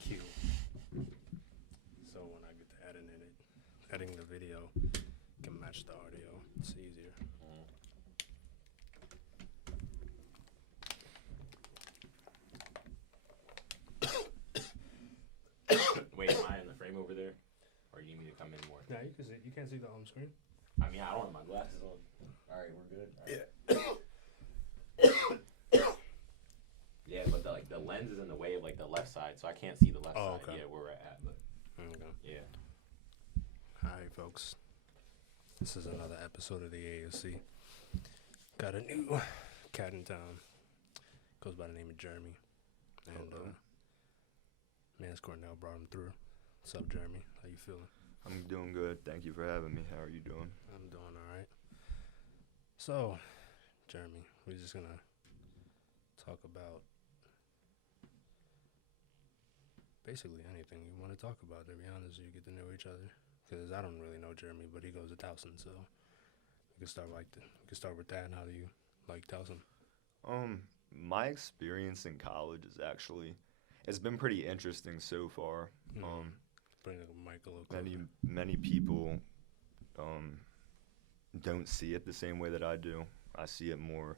cue. So when I get to editing the video, can match the audio. It's easier. Wait, am I in the frame over there? Or you need me to come in more? Yeah, you can see. You can't see the home screen. I mean, I don't have my glasses on. All right, we're good. Yeah. Yeah, but the lens is in the way of like the left side, so I can't see the left side. Okay. Yeah, where we're at. But Okay. yeah. All right, folks. This is another episode of the AOC. Got a new cat in town. Goes by the name of Jeremy. And Mans Cornell brought him through. What's up, Jeremy? How you feeling? I'm doing good. Thank you for having me. How are you doing? I'm doing all right. So, Jeremy, we're just going to talk about basically anything you want to talk about, to be honest. You get to know each other. Because I don't really know Jeremy, but he goes to Towson, so we can start with that. And how do you like Towson? My experience in college is actually, it's been pretty interesting so far. Bring the mic a little closer. Many people don't see it the same way that I do. I see it more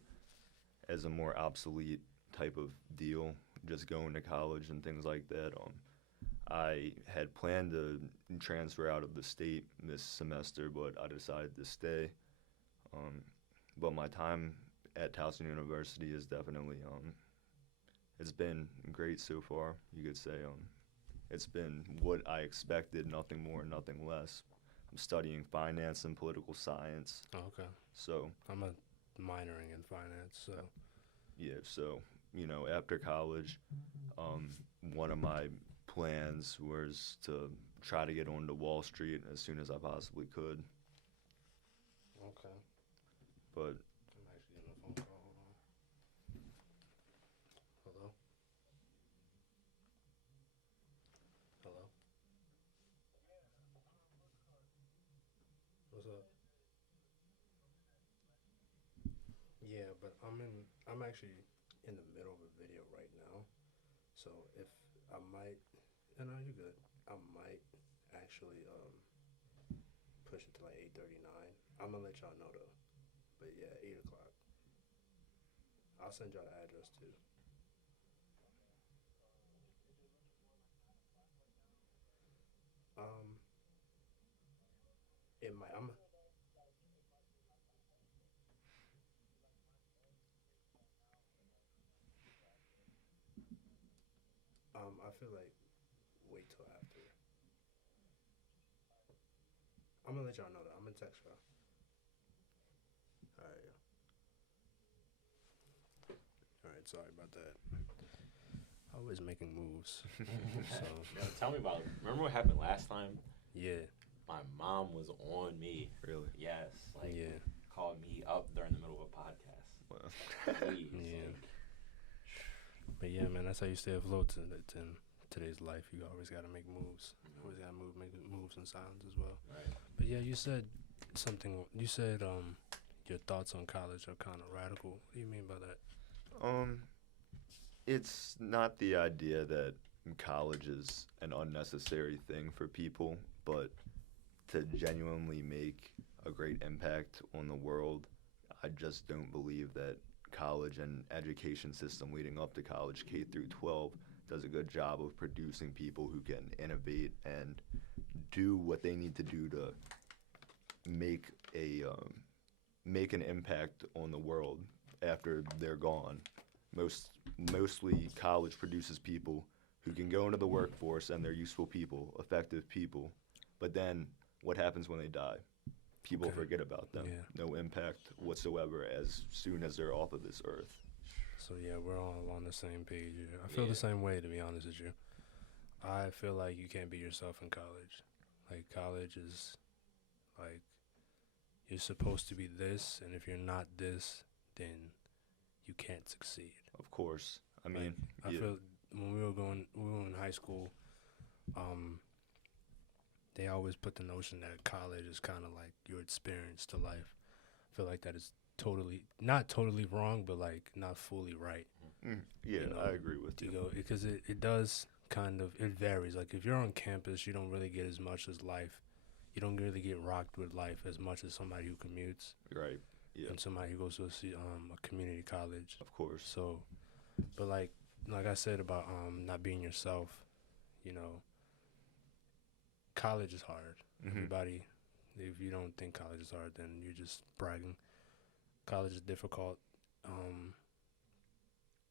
as a more obsolete type of deal, just going to college and things like that. I had planned to transfer out of the state this semester, but I decided to stay. But my time at Towson University is definitely, it's been great so far, you could say. It's been what I expected, nothing more, nothing less. I'm studying finance and political science. Oh, okay. So I'm minoring in finance, so. Yeah, so, after college, one of my plans was to try to get onto Wall Street as soon as I possibly could. Okay. But I'm actually getting a phone call. Hold on. Hello? Hello? What's up? Yeah, but I'm actually in the middle of a video right now. So if I might, no, you're good. I might actually push it to like 8:39. I'm gonna let y'all know though. But yeah, 8 o'clock. I'll send y'all the address too. It might. I feel like wait till after. I'm gonna let y'all know that. I'm gonna text y'all. All right, yeah. All right, sorry about that. Always making moves. So Yo, tell me about it. Remember what happened last time? yeah, My mom was on me. really, Yes. Like, yeah, called me up during the middle of a podcast. well, Please. yeah. Like, But yeah, man, that's how you stay afloat in today's life. You always gotta make moves. Always gotta make moves and sounds as well. right. But yeah, you said something. You said your thoughts on college are kind of radical. What do you mean by that? it's not the idea that college is an unnecessary thing for people, but to genuinely make a great impact on the world, I just don't believe that college and education system leading up to college, K through 12, does a good job of producing people who can innovate and do what they need to do to make make an impact on the world after they're gone. Mostly college produces people who can go into the workforce and they're useful people, effective people. But then what happens when they die? People Okay. forget about them. Yeah. No impact whatsoever as soon as they're off of this earth. So yeah, we're all on the same page here. I feel Yeah. the same way, to be honest with you. I feel like you can't be yourself in college. Like college is like you're supposed to be this, and if you're not this, then you can't succeed. Of course. I mean, I yeah, feel when we were in high school, they always put the notion that college is kind of like your experience to life. I feel like that is not totally wrong, but like not fully right. yeah, you know, I agree with You you. go because it does kind of, it varies. Like if you're on campus, you don't really get as much as life. You don't really get rocked with life as much as somebody who commutes. Right. Yeah. And somebody who goes to a community college. Of course. So, but like I said about not being yourself, college is hard. Everybody, if you don't think college is hard, then you're just bragging. College is difficult.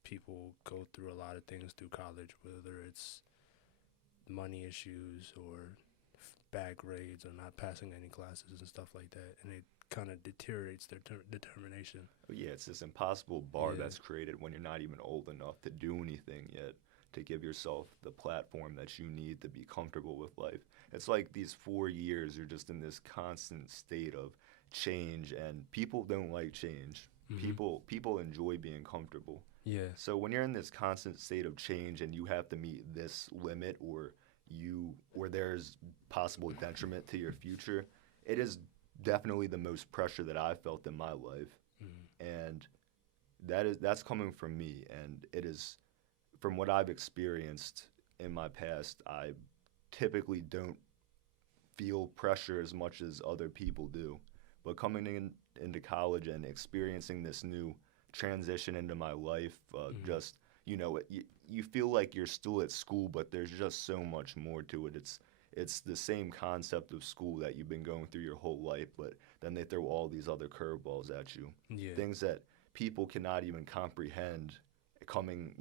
People go through a lot of things through college, whether it's money issues or bad grades or not passing any classes and stuff like that, and it kind of deteriorates their determination. Yeah, it's this impossible bar that's created when you're not even old enough to do anything yet, to give yourself the platform that you need to be comfortable with life. It's like these 4 years, you're just in this constant state of change, and people don't like change. People enjoy being comfortable. Yeah. So when you're in this constant state of change and you have to meet this limit or there's possible detriment to your future, it is definitely the most pressure that I've felt in my life. And that's coming from me, and it is from what I've experienced in my past. I typically don't feel pressure as much as other people do, but coming into college and experiencing this new transition into my life, just you feel like you're still at school, but there's just so much more to it. It's the same concept of school that you've been going through your whole life, but then they throw all these other curveballs at you. Yeah. Things that people cannot even comprehend coming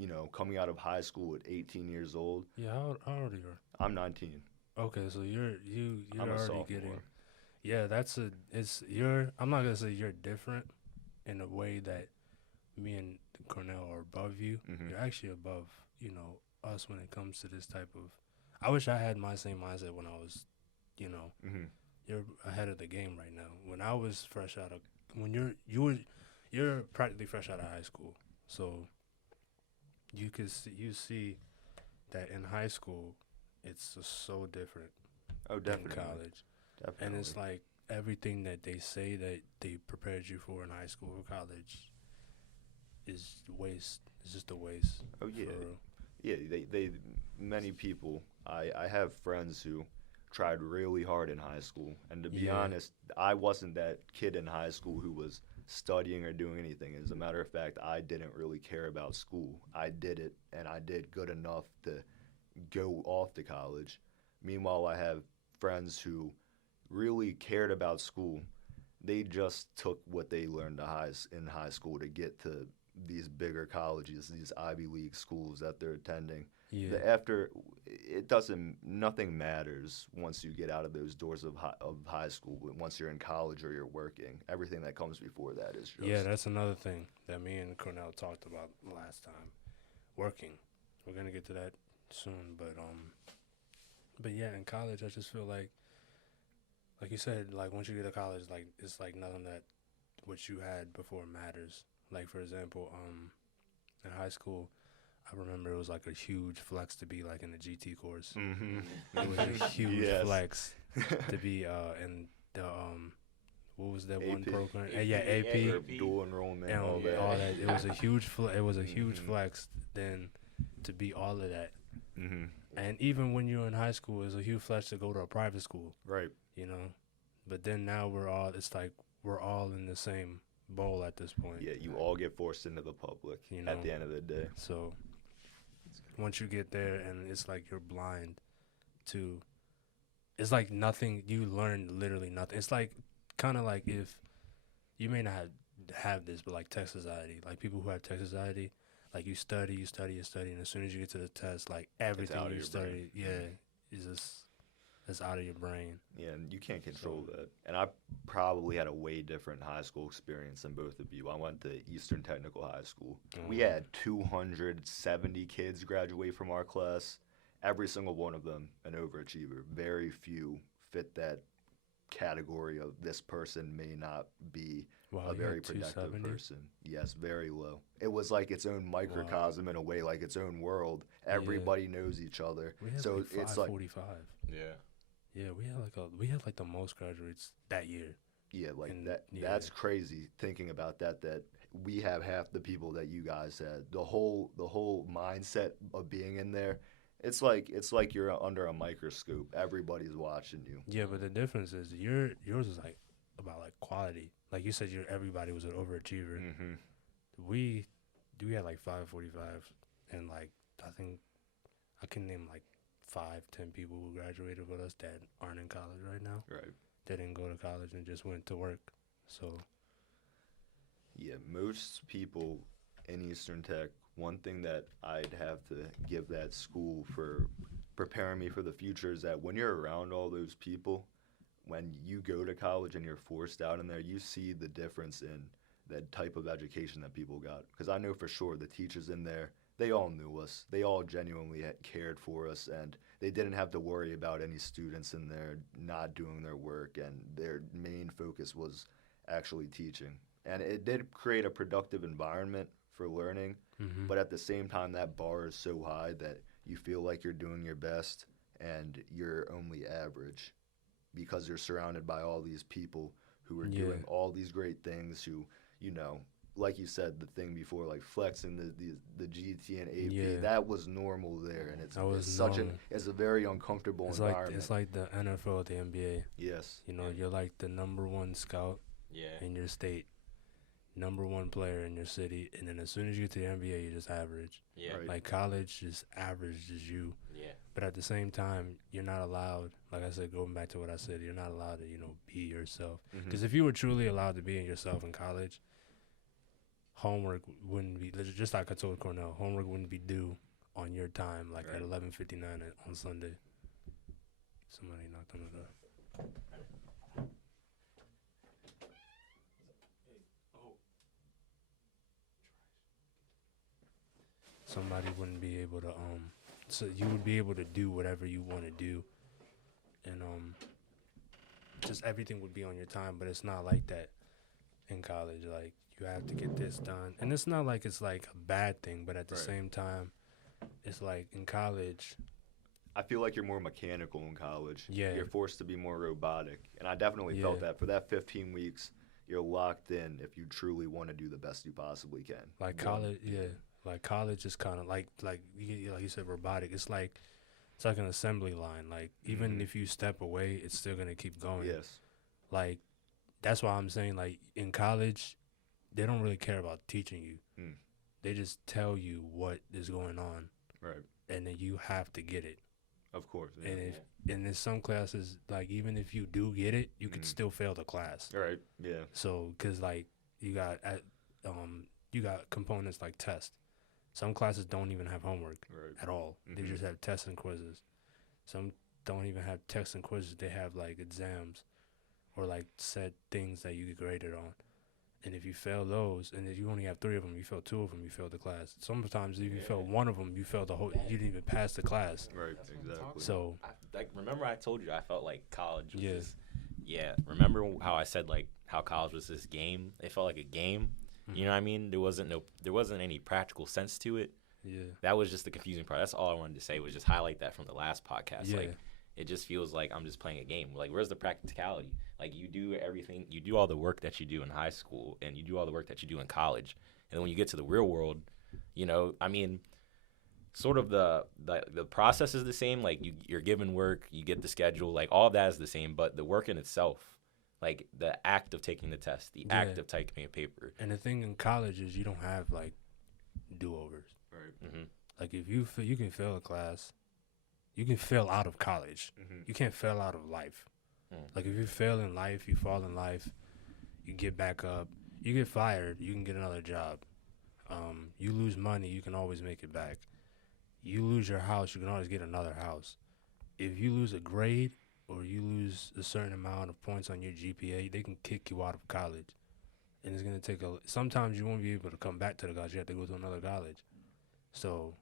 out of high school at 18 years old. Yeah, how old are you? I'm 19. Okay, so you're I'm a already sophomore. getting. Yeah, I'm not gonna say you're different in a way that me and Cornell are above you. You're actually above, us when it comes to this type of. I wish I had my same mindset when I was, you're ahead of the game right now. When I was fresh out of, when you're practically fresh out of high school, so you see that in high school, it's just so different. Oh, definitely. In college, Definitely. and it's like everything that they say that they prepared you for in high school or college is waste. It's just a waste. Oh yeah. Yeah, they many people. I have friends who tried really hard in high school, and to be honest, I wasn't that kid in high school who was studying or doing anything. As a matter of fact, I didn't really care about school. I did it, and I did good enough to go off to college. Meanwhile, I have friends who really cared about school. They just took what they learned in high school to get to these bigger colleges, these Ivy League schools that they're attending. Yeah. Nothing matters once you get out of those doors of high school. Once you're in college or you're working, everything that comes before that is just. Yeah, that's another thing that me and Cornell talked about last time. Working. We're gonna get to that soon, but yeah, in college, I just feel like you said, like once you get to college, like it's like nothing that what you had before matters. Like for example, in high school, I remember it was like a huge flex to be like in the GT course. It was a huge flex to be in the what was that one program? AP. Dual enrollment, and all that. It was a huge huge flex then to be all of that. And even when you're in high school, it's a huge flex to go to a private school. Right. But then now we're all in the same bowl at this point. Yeah, you all get forced into the public at the end of the day. So once you get there, and it's like you're blind to, it's like nothing, you learn literally nothing. It's like kind of like if you may not have this, but like test anxiety, like people who have test anxiety, like you study, and as soon as you get to the test, like everything you study, is just it's out of your brain. Yeah, and you can't control that. And I probably had a way different high school experience than both of you. I went to Eastern Technical High School. We had 270 kids graduate from our class. Every single one of them an overachiever. Very few fit that category of this person may not be a very productive person. Yes, very low. It was like its own microcosm in a way, like its own world. Everybody knows each other. We had so like it's like 45. Yeah. Yeah, we had like the most graduates that year. Yeah, like that's crazy thinking about that we have half the people that you guys had. The whole mindset of being in there, it's like you're under a microscope. Everybody's watching you. Yeah, but the difference is yours is like about like quality. Like you said, everybody was an overachiever. Mm-hmm. We had like 545, and like I think I can name like 5-10 people who graduated with us that aren't in college right now. Right. They didn't go to college and just went to work. So Yeah, most people in Eastern Tech, one thing that I'd have to give that school for preparing me for the future is that when you're around all those people, when you go to college and you're forced out in there, you see the difference in the type of education that people got. Because I know for sure the teachers in there, they all knew us. They all genuinely had cared for us, and they didn't have to worry about any students in there not doing their work, and their main focus was actually teaching. And it did create a productive environment for learning, but at the same time, that bar is so high that you feel like you're doing your best and you're only average because you're surrounded by all these people who are doing all these great things, who, you know, like you said, the thing before, like flexing the GT and AP, that was normal there, and it's a very uncomfortable environment. It's like the NFL, the NBA. Yes. You know, you're like the number one scout in your state, number one player in your city, and then as soon as you get to the NBA, you're just average. Yeah. Right. Like college, just average as you. Yeah. But at the same time, you're not allowed, like I said, going back to what I said, you're not allowed to, be yourself. Because if you were truly allowed to be yourself in college, homework wouldn't be, just like I told Cornell, homework wouldn't be due on your time, like at 11:59 on Sunday. Somebody knocked on the door. Somebody wouldn't be able to, so you would be able to do whatever you want to do, and just everything would be on your time. But it's not like that in college. Like, you have to get this done, and it's not like it's like a bad thing, but at the same time, it's like in college, I feel like you're more mechanical in college. Yeah. You're forced to be more robotic, and I definitely felt that. For that 15 weeks, you're locked in if you truly want to do the best you possibly can. Like college, like college is kind of like you said, robotic. It's like an assembly line. Like, even if you step away, it's still gonna keep going. Yes. Like, that's why I'm saying, like, in college, they don't really care about teaching you. They just tell you what is going on, right? And then you have to get it. Of course. Yeah. And in some classes, like, even if you do get it, you could still fail the class. Right. Yeah. So, cause like you got components like tests. Some classes don't even have homework at all. They just have tests and quizzes. Some don't even have tests and quizzes. They have like exams or like set things that you get graded on. And if you fail those, and if you only have 3 of them, you fail 2 of them, you fail the class. Sometimes if you fail 1 of them, you fail the whole. You didn't even pass the class. Right. Exactly. So, remember I told you I felt like college was this. Yeah. Remember how I said like how college was this game? It felt like a game. You know what I mean? There wasn't any practical sense to it. Yeah. That was just the confusing part. That's all I wanted to say, was just highlight that from the last podcast. Yeah. Like, it just feels like I'm just playing a game. Like, where's the practicality? Like, you do everything. You do all the work that you do in high school, and you do all the work that you do in college. And then when you get to the real world, I mean, sort of the process is the same. Like, you're given work, you get the schedule. Like, all of that is the same. But the work in itself, like the act of taking the test, the act of typing a paper. And the thing in college is you don't have like do-overs. Right. Like, if you can fail a class, you can fail out of college. You can't fail out of life. Like, if you fail in life, you fall in life, you get back up. You get fired, you can get another job. You lose money, you can always make it back. You lose your house, you can always get another house. If you lose a grade, or you lose a certain amount of points on your GPA, they can kick you out of college. And it's going to take sometimes you won't be able to come back to the college. You have to go to another college. So,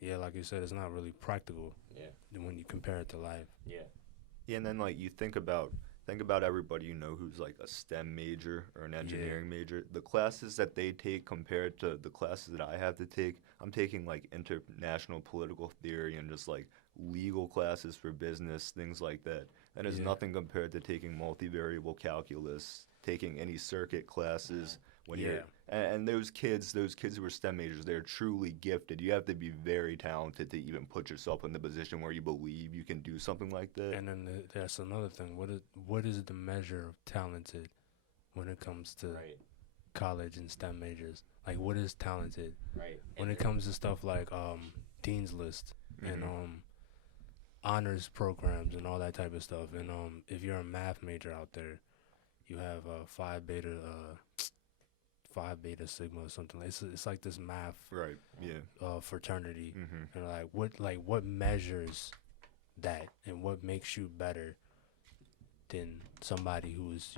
yeah, like you said, it's not really practical when you compare it to life. Yeah. Yeah, and then, like, you think about everybody you know who's, like, a STEM major or an engineering major. The classes that they take compared to the classes that I have to take, I'm taking, like, international political theory and just, like, legal classes for business, things like that. That is nothing compared to taking multivariable calculus, taking any circuit classes, when Yeah. you're and those kids who are STEM majors, they're truly gifted. You have to be very talented to even put yourself in the position where you believe you can do something like that. And then that's another thing. What is the measure of talented when it comes to Right. college and STEM majors? Like, what is talented Right. when it comes to stuff like Dean's List and honors programs and all that type of stuff? And if you're a math major out there, you have Phi Beta Sigma or something. It's like this math Right. Yeah. fraternity. Mm-hmm. And what measures that, and what makes you better than somebody who's,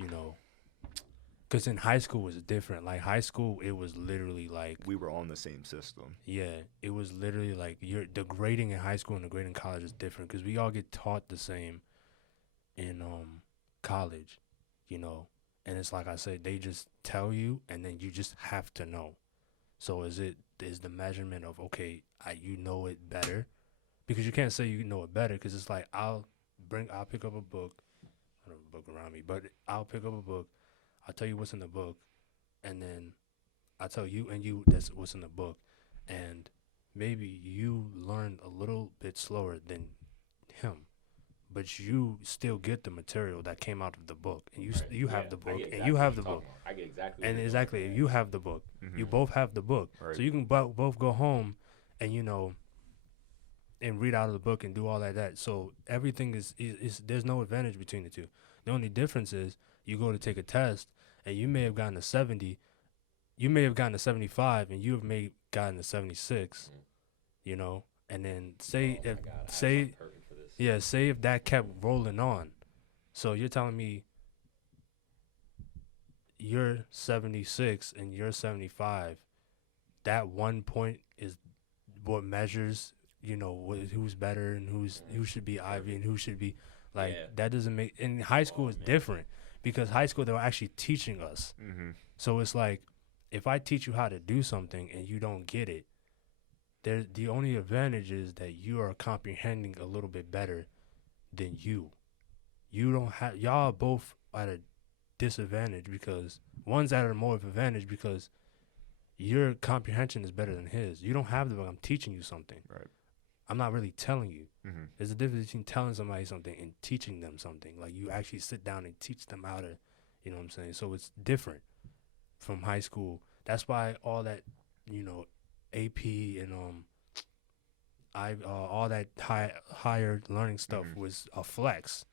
because in high school it was different. Like, high school, it was literally like, We were on the same system. yeah, it was literally like the grading in high school and the grading in college is different, because we all get taught the same in college, and it's like I said, they just tell you, and then you just have to know. So is the measurement of, okay, you know it better, because you can't say you know it better, because it's like I'll pick up a book. I don't have a book around me, but I'll pick up a book. I'll tell you what's in the book, and then I'll tell you that's what's in the book, and maybe you learn a little bit slower than him, but you still get the material that came out of the book, and you have the book, and you have the book. I get exactly. And exactly, if you have the book, you Mhm. both have the book, Right. so you can both go home, and and read out of the book and do all that. So everything is there's no advantage between the two. The only difference is you go to take a test, and you may have gotten a 70, you may have gotten a 75, and you may have gotten a 76, and then say if that kept rolling on. So you're telling me you're 76 and you're 75, that 1 point is what measures, who's better and who should be Ivy and who should be, that doesn't make, in high school is different, because high school they're actually teaching us. Mm-hmm. So it's like, if I teach you how to do something and you don't get it, the only advantage is that you are comprehending a little bit better than you. Y'all are both at a disadvantage, because one's at a more of advantage because your comprehension is better than his. You don't have the book. I'm teaching you something. Right. I'm not really telling you. Mm-hmm. There's a difference between telling somebody something and teaching them something. Like, you actually sit down and teach them how to, you know what I'm saying? So it's different from high school. That's why all that, AP and all that higher learning stuff was a flex.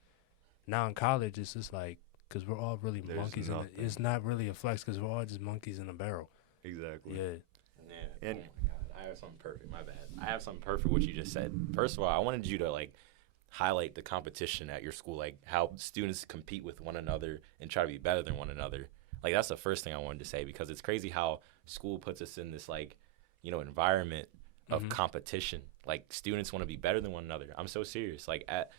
Now in college, it's just like, because we're all really There's monkeys. It's not really a flex, because we're all just monkeys in a barrel. Exactly. Yeah. Yeah. And oh my God, I have something perfect. My bad. I have something perfect. What you just said. First of all, I wanted you to highlight the competition at your school, like how students compete with one another and try to be better than one another. Like, that's the first thing I wanted to say, because it's crazy how school puts us in this environment of competition. Like, students want to be better than one another. I'm so serious. At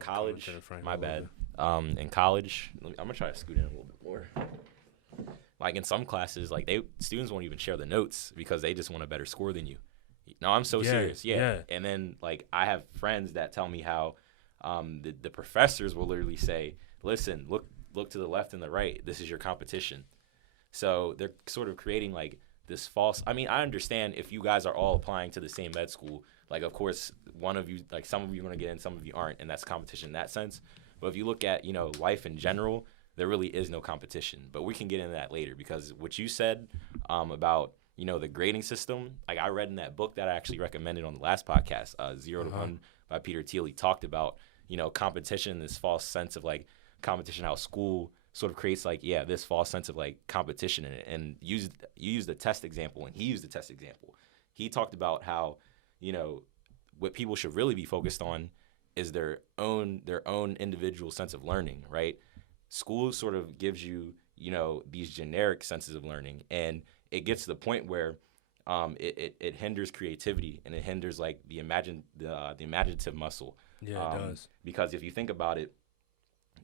college, my bad. In college, I'm gonna try to scoot in a little bit more. Like, in some classes, students won't even share the notes because they just want a better score than you. No, I'm so serious. Yeah. And then I have friends that tell me how the professors will literally say, "Listen, look to the left and the right. This is your competition." So they're sort of creating this false. I mean, I understand if you guys are all applying to the same med school. Of course, one of you, some of you are going to get in, some of you aren't, and that's competition in that sense. But if you look at, life in general, there really is no competition. But we can get into that later, because what you said about, the grading system, I read in that book that I actually recommended on the last podcast, 0 to 1 by Peter Thiel. He talked about, competition, this false sense of competition, how school sort of creates this false sense of competition in it. And you used the test example, and he used the test example. He talked about how, what people should really be focused on is their own individual sense of learning, right? School sort of gives you, these generic senses of learning, and it gets to the point where it hinders creativity, and it hinders the imaginative muscle. Yeah, it does. Because if you think about it,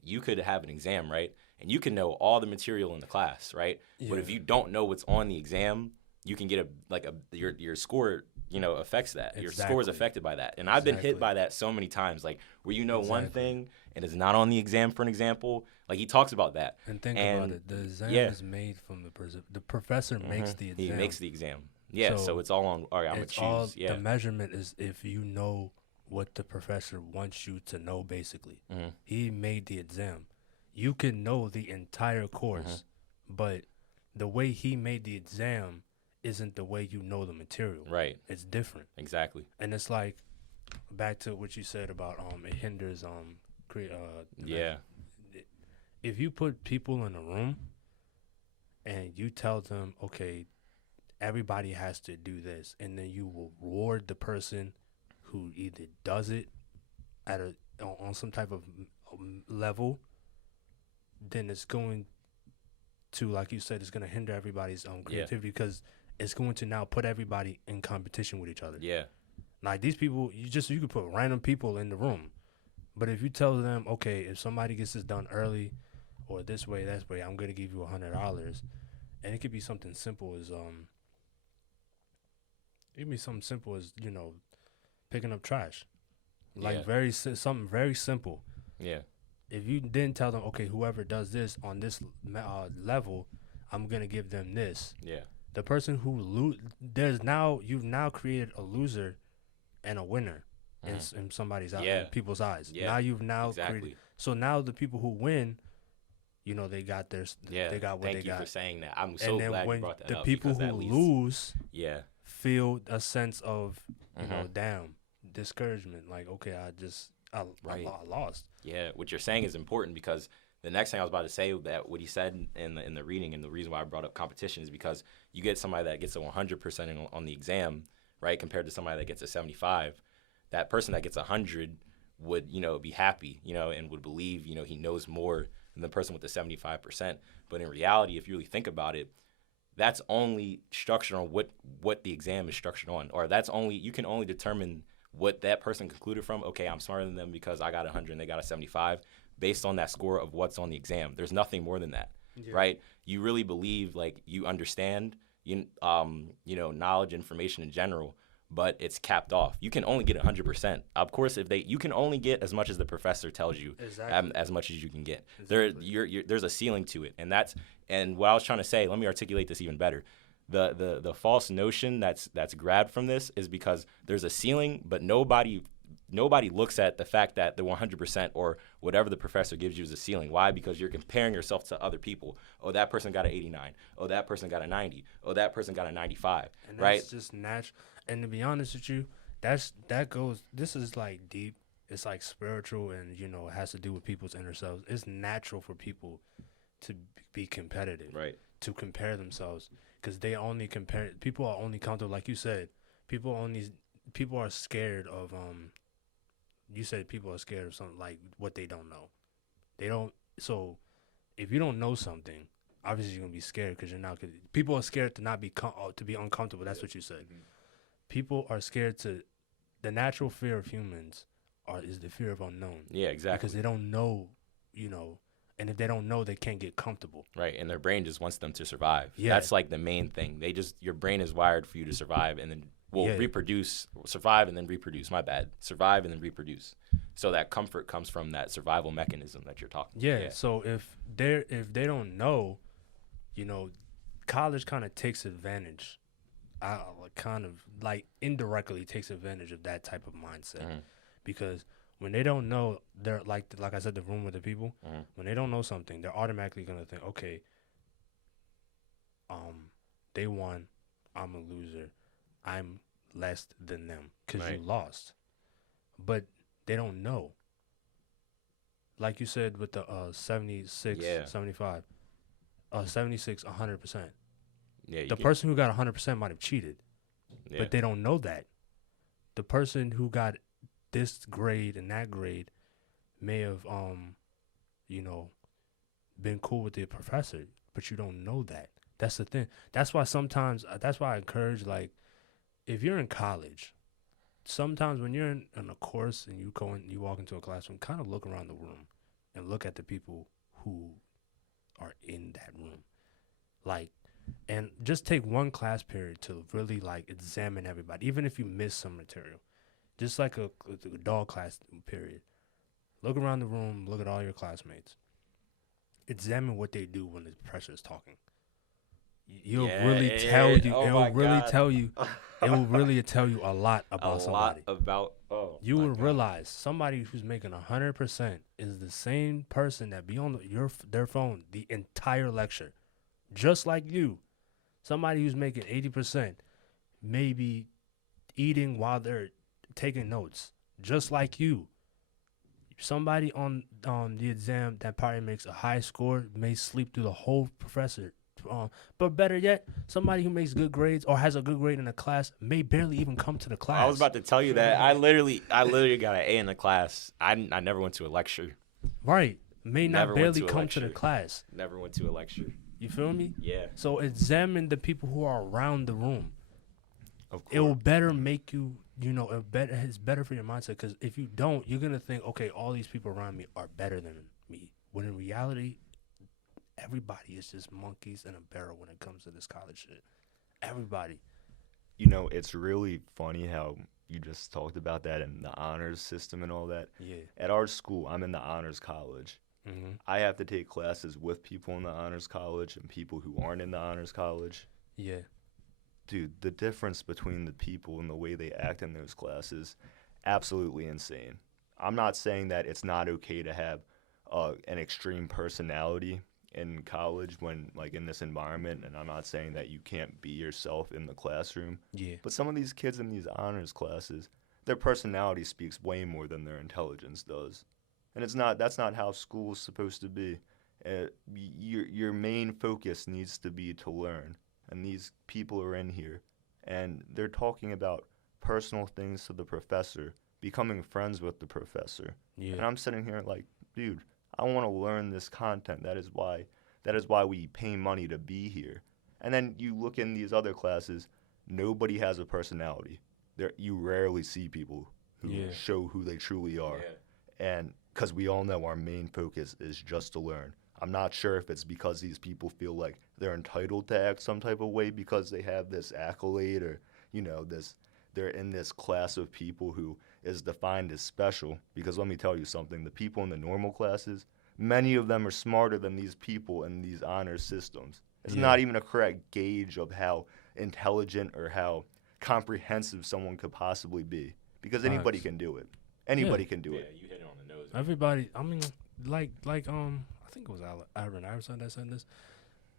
you could have an exam, right? And you can know all the material in the class, right? Yeah. But if you don't know what's on the exam, you can get your score affects that. Your score is affected by that. And I've been hit by that so many times, like where one thing and it's not on the exam, for an example. Like he talks about that. And think about it. The exam is made from the professor makes the exam. He makes the exam. Yeah, so it's all on. All right, I'm gonna choose. The measurement is if you know what the professor wants you to know. Basically, he made the exam. You can know the entire course, but the way he made the exam isn't the way you know the material. Right. It's different. Exactly. And it's like back to what you said about it hinders if you put people in a room and you tell them, okay, everybody has to do this, and then you will reward the person who either does it on some type of level, then it's going to, like you said, it's going to hinder everybody's creativity because it's going to now put everybody in competition with each other. Yeah. Like these people, you could put random people in the room, but if you tell them, okay, if somebody gets this done early or this way, that way, I'm going to give you $100, and it could be something simple as picking up trash, like something very simple. Yeah. If you didn't tell them, okay, whoever does this on this level, I'm gonna give them this. Yeah. The person who you've now created a loser and a winner in somebody's in people's eyes. Yeah. Now you've created. So now the people who win, they got their. Yeah. They got what Thank they got. For saying that. I'm so glad you brought that up. The people who lose. Yeah. Feel a sense of discouragement, like, okay, I lost. Yeah, what you're saying is important because the next thing I was about to say, that what he said in the reading, and the reason why I brought up competition is because you get somebody that gets a 100% on the exam, right, compared to somebody that gets a 75. That person that gets 100 would be happy, and would believe he knows more than the person with the 75%. But in reality, if you really think about it, that's only structured on what the exam is structured on, or you can only determine what that person concluded from. Okay, I'm smarter than them because I got 100 and they got a 75, based on that score of what's on the exam. There's nothing more than that, right? You really believe, like, you understand, knowledge, information in general, but it's capped off. You can only get 100%. Of course, you can only get as much as the professor tells you, as much as you can get. Exactly. There's a ceiling to it, and what I was trying to say, let me articulate this even better. The false notion that's grabbed from this is because there's a ceiling, but nobody looks at the fact that the 100% or whatever the professor gives you is a ceiling. Why? Because you're comparing yourself to other people. Oh, that person got an 89. Oh, that person got a 90. Oh, that person got a 95. And right? That's just natural. And to be honest with you, this is like deep. It's like spiritual, and it has to do with people's inner selves. It's natural for people to be competitive, right? To compare themselves, because they only compare. People are only comfortable, like you said. People are scared of You said people are scared of something like what they don't know. They don't. So if you don't know something, obviously you're gonna be scared because you're not. Cause people are scared to not be to be uncomfortable. That's what you said. Mm-hmm. People are scared to. The natural fear of humans is the fear of unknown. Yeah, exactly. Because they don't know, and if they don't know, they can't get comfortable. Right, and their brain just wants them to survive. Yeah. That's like the main thing. Your brain is wired for you to survive and then survive and then reproduce. My bad. Survive and then reproduce. So that comfort comes from that survival mechanism that you're talking about. Yeah. So if they don't know, college kind of takes advantage. Kind of like indirectly takes advantage of that type of mindset, because when they don't know, they're like I said, the room with the people. Mm-hmm. When they don't know something, they're automatically gonna think, okay, they won, I'm a loser, I'm less than them because you lost, but they don't know. Like you said with the 76, 75, 76, 100%. Yeah, the person who got 100% might have cheated, but they don't know that. The person who got this grade and that grade may have, been cool with the professor, but you don't know that. That's the thing. That's why I encourage, like, if you're in college, sometimes when you're in a course and you walk into a classroom, kind of look around the room and look at the people who are in that room. Like, And just take one class period to really like examine everybody, even if you miss some material. Just like a dog class period. Look around the room, look at all your classmates. Examine what they do when the professor is talking. You'll really tell you. Oh It will really tell you. It will really tell you a lot about somebody. You will realize somebody who's making 100% is the same person that be on their phone the entire lecture, just like you. Somebody who's making 80% may be eating while they're taking notes, just like you. Somebody on the exam that probably makes a high score may sleep through the whole professor. But better yet, somebody who makes good grades or has a good grade in a class may barely even come to the class. I was about to tell you that. I literally got an A in the class. I never went to a lecture. Right. May Never not went barely to a come to the lecture. class. Never went to a lecture. You feel me? Yeah. So examine the people who are around the room. Of It will course. better make you, it's better for your mindset, because if you don't, you're going to think, okay, all these people around me are better than me. When in reality, everybody is just monkeys in a barrel when it comes to this college shit. Everybody. It's really funny how you just talked about that and the honors system and all that. Yeah. At our school, I'm in the honors college. Mm-hmm. I have to take classes with people in the honors college and people who aren't in the honors college. Yeah. Dude, the difference between the people and the way they act in those classes, absolutely insane. I'm not saying that it's not okay to have an extreme personality in college when, like, in this environment, and I'm not saying that you can't be yourself in the classroom. Yeah. But some of these kids in these honors classes, their personality speaks way more than their intelligence does. And that's not how school's supposed to be. Your main focus needs to be to learn. And these people are in here, and they're talking about personal things to the professor, becoming friends with the professor. Yeah. And I'm sitting here like, dude, I want to learn this content. That is why we pay money to be here. And then you look in these other classes, nobody has a personality. You rarely see people who show who they truly are. Yeah. And because we all know our main focus is just to learn. I'm not sure if it's because these people feel like they're entitled to act some type of way because they have this accolade or, they're in this class of people who is defined as special. Because let me tell you something, the people in the normal classes, many of them are smarter than these people in these honor systems. It's not even a correct gauge of how intelligent or how comprehensive someone could possibly be. Because anybody can do it. Anybody can do it. Yeah, you hit it on the nose. Everybody, I mean, I think it was Albert Einstein that said this.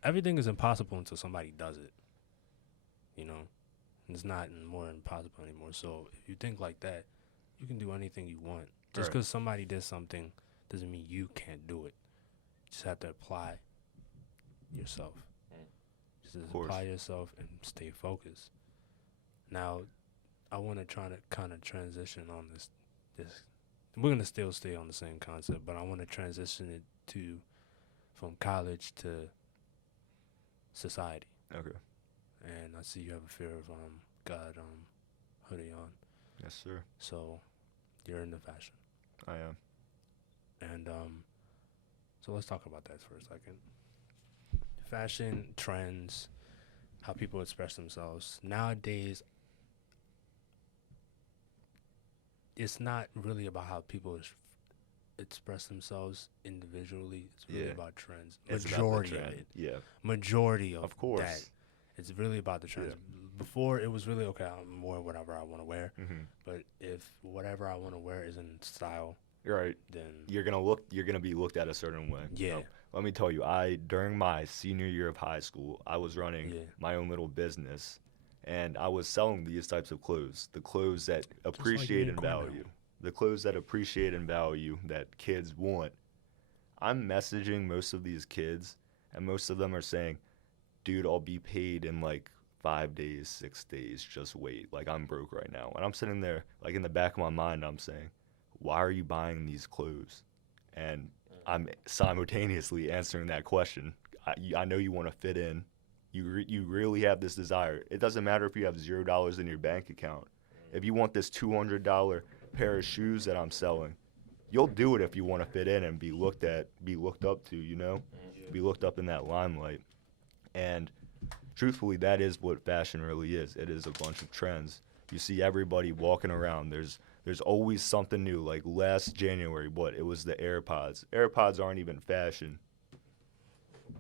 Everything is impossible until somebody does it. It's not more impossible anymore. So if you think like that, you can do anything you want. Just because somebody did something doesn't mean you can't do it. You just have to apply yourself. Just apply yourself and stay focused. Now, I want to try to kind of transition on this. We're going to still stay on the same concept, but I want to transition it from college to society. Okay. And I see you have a Fear of God hoodie on. Yes, sir. So you're into fashion. I am. And so let's talk about that for a second. Fashion trends, how people express themselves. Nowadays, it's not really about how people express themselves individually. It's really about trends. Majority of it. Yeah. Majority of course. that. It's really about the trends. Yeah. Before, it was really, okay, I'm wear whatever I want to wear. Mm-hmm. But if whatever I want to wear is in style, Right. then You're gonna be looked at a certain way. Yeah. Let me tell you, during my senior year of high school, I was running my own little business, and I was selling these types of clothes, the clothes that appreciate in value, the clothes that appreciate in value that kids want. I'm messaging most of these kids, and most of them are saying, dude, I'll be paid in like 5 days, 6 days, just wait. Like, I'm broke right now. And I'm sitting there, like, in the back of my mind, I'm saying, why are you buying these clothes? And I'm simultaneously answering that question. I know you want to fit in. You really have this desire. It doesn't matter if you have $0 in your bank account. If you want this $200 pair of shoes that I'm selling, you'll do it if you want to fit in and be looked up to, be looked up in that limelight. And truthfully, that is what fashion really is. It is a bunch of trends. You see everybody walking around. There's always something new. Like last January, it was the AirPods. AirPods aren't even fashion.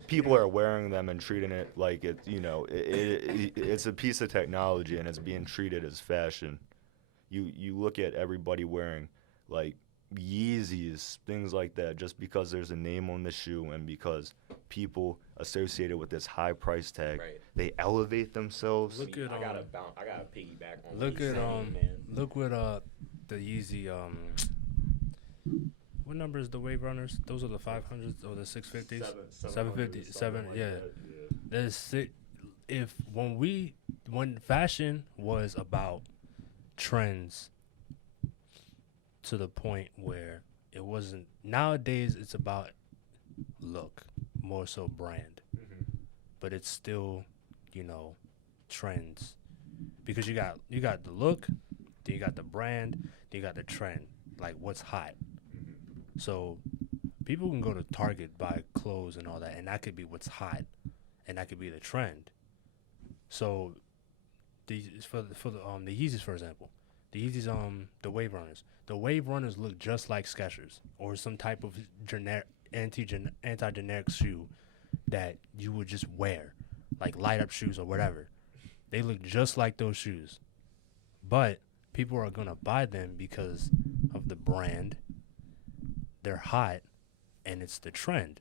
People are wearing them and treating it like it's a piece of technology and it's being treated as fashion. You look at everybody wearing like Yeezys, things like that, just because there's a name on the shoe and because people associated with this high price tag, they elevate themselves. I gotta piggyback on. Look at look what the Yeezy what number is the Wave Runners? Those are the 500s or the 650s? 750, yeah. There's when fashion was about trends to the point where it wasn't. Nowadays, it's about look, more so brand. But it's still, trends. Because you got the look, then you got the brand, then you got the trend. Like, what's hot. So people can go to Target, buy clothes and all that, and that could be what's hot, and that could be the trend. So for the Yeezys, for example, the Yeezys, the Wave Runners. The Wave Runners look just like Skechers or some type of anti-generic shoe that you would just wear, like light up shoes or whatever. They look just like those shoes, but people are gonna buy them because of the brand. They're hot, and it's the trend.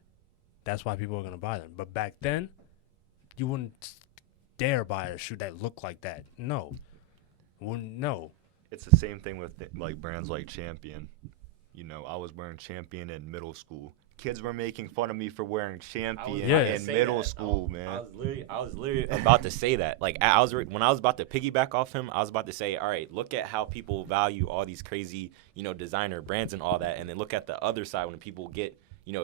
That's why people are gonna buy them. But back then, you wouldn't dare buy a shoe that looked like that. No. It's the same thing with like brands like Champion. I was wearing Champion in middle school. Kids were making fun of me for wearing Champion in middle school, man. I was literally about to say that. Like when I was about to piggyback off him, I was about to say, all right, look at how people value all these crazy, designer brands and all that, and then look at the other side when people get,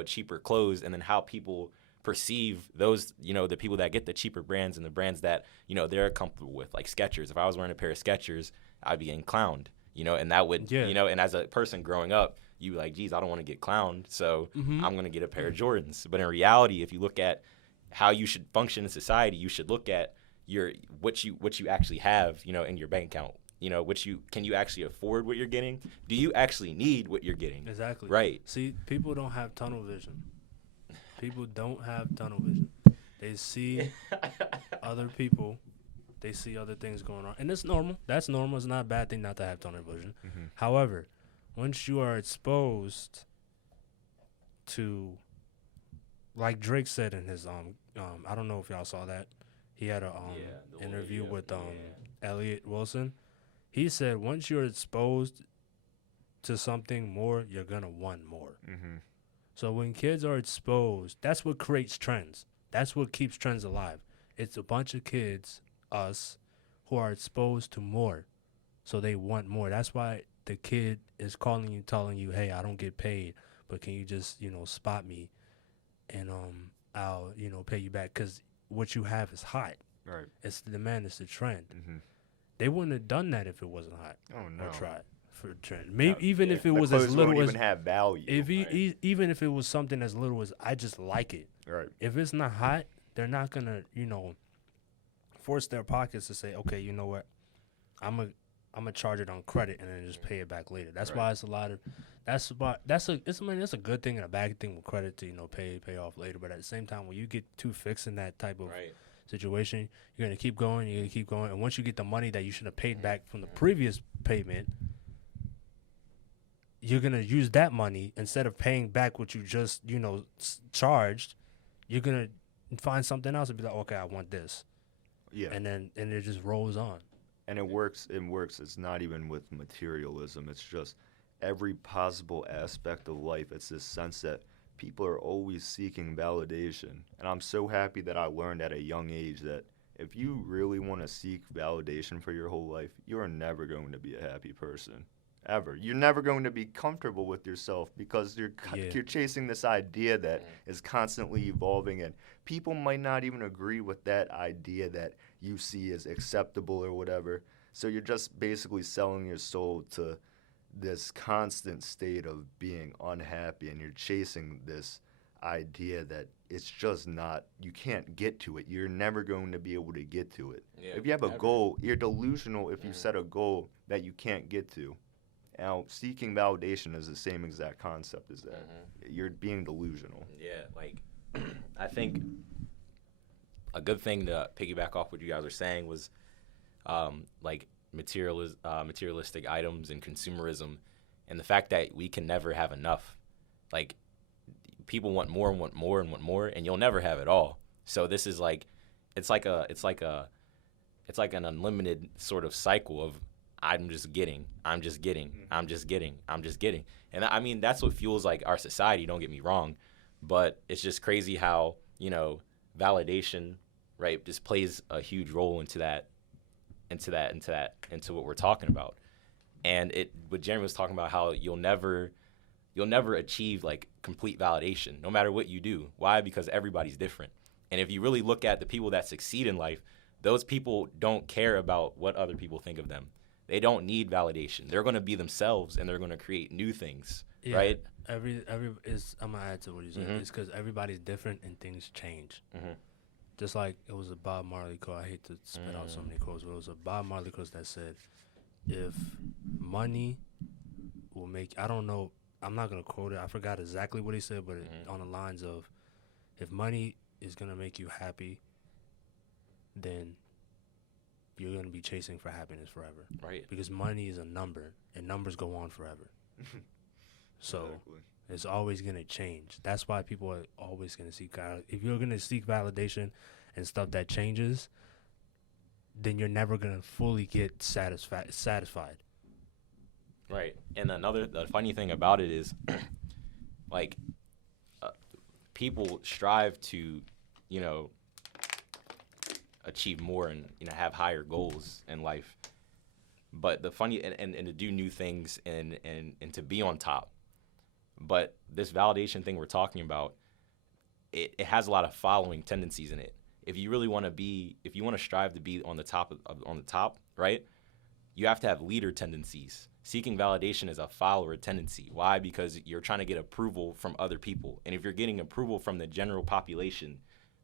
cheaper clothes, and then how people perceive those, the people that get the cheaper brands and the brands that, they're comfortable with, like Skechers. If I was wearing a pair of Skechers, I'd be getting clowned, and that would, and as a person growing up, you like, geez, I don't want to get clowned, so I'm going to get a pair of Jordans. But in reality, if you look at how you should function in society, you should look at what you actually have, in your bank account. Can you actually afford what you're getting? Do you actually need what you're getting? Exactly. Right. See, people don't have tunnel vision. People don't have tunnel vision. They see other people. They see other things going on. And it's normal. That's normal. It's not a bad thing not to have tunnel vision. However, once you are exposed to, like Drake said in his I don't know if y'all saw that. He had a interview with Elliot Wilson. He said once you're exposed to something more, you're gonna want more. So when kids are exposed, that's what creates trends. That's what keeps trends alive. It's a bunch of kids, us, who are exposed to more, so they want more. That's why the kid is calling you, telling you, hey, I don't get paid, but can you just, spot me and I'll, pay you back, because what you have is hot. Right. It's the demand, it's the trend. They wouldn't have done that if it wasn't hot. Oh, no. Or tried for a trend. Maybe even if it was as little as, even have value. Even if it was something as little as, I just like it. Right. If it's not hot, they're not gonna, force their pockets to say, okay, you know what, I'm gonna charge it on credit and then just pay it back later. That's why it's a lot of. That's a good thing and a bad thing with credit to pay off later. But at the same time, when you get too fixed in that type of situation, you're gonna keep going. And once you get the money that you should have paid back from the previous payment, you're gonna use that money instead of paying back what you just charged. You're gonna find something else and be like, okay, I want this. Yeah. And it just rolls on. And it works. It's not even with materialism. It's just every possible aspect of life. It's this sense that people are always seeking validation. And I'm so happy that I learned at a young age that if you really want to seek validation for your whole life, you're never going to be a happy person. Ever. You're never going to be comfortable with yourself because you're chasing this idea that is constantly evolving, and people might not even agree with that idea that you see as acceptable or whatever. So you're just basically selling your soul to this constant state of being unhappy, and you're chasing this idea that it's just not, you can't get to it. You're never going to be able to get to it. Yeah, If you have a never. goal, you're delusional if you set a goal that you can't get to. Now, seeking validation is the same exact concept as that. You're being delusional. Yeah, like I think a good thing to piggyback off what you guys are saying was like materialistic items and consumerism, and the fact that we can never have enough. Like people want more and want more and want more, and you'll never have it all. So this is like it's like an unlimited sort of cycle of I'm just getting. And I mean, that's what fuels like our society, don't get me wrong, but it's just crazy how, validation, right, just plays a huge role into what we're talking about. And what Jeremy was talking about, how you'll never achieve like complete validation no matter what you do. Why? Because everybody's different. And if you really look at the people that succeed in life, those people don't care about what other people think of them. They don't need validation. They're going to be themselves, and they're going to create new things, right? I'm gonna add to what you said. It's because everybody's different and things change. Just like it was a Bob Marley quote. I hate to spit out so many quotes, but it was a Bob Marley quote that said, "If money will make," I don't know, I'm not gonna quote it. I forgot exactly what he said, but on the lines of, "If money is gonna make you happy, then you're going to be chasing for happiness forever." Right. Because money is a number, and numbers go on forever. So it's always going to change. That's why people are always going to seek God. If you're going to seek validation and stuff that changes, then you're never going to fully get satisfied. Right. And the funny thing about it is, like, people strive to, achieve more and have higher goals in life, but the funny and to do new things and to be on top. But this validation thing we're talking about, it has a lot of following tendencies in it. If you really want to strive to be on the top on the top, right, you have to have leader tendencies. Seeking validation is a follower tendency. Why? Because you're trying to get approval from other people, and if you're getting approval from the general population,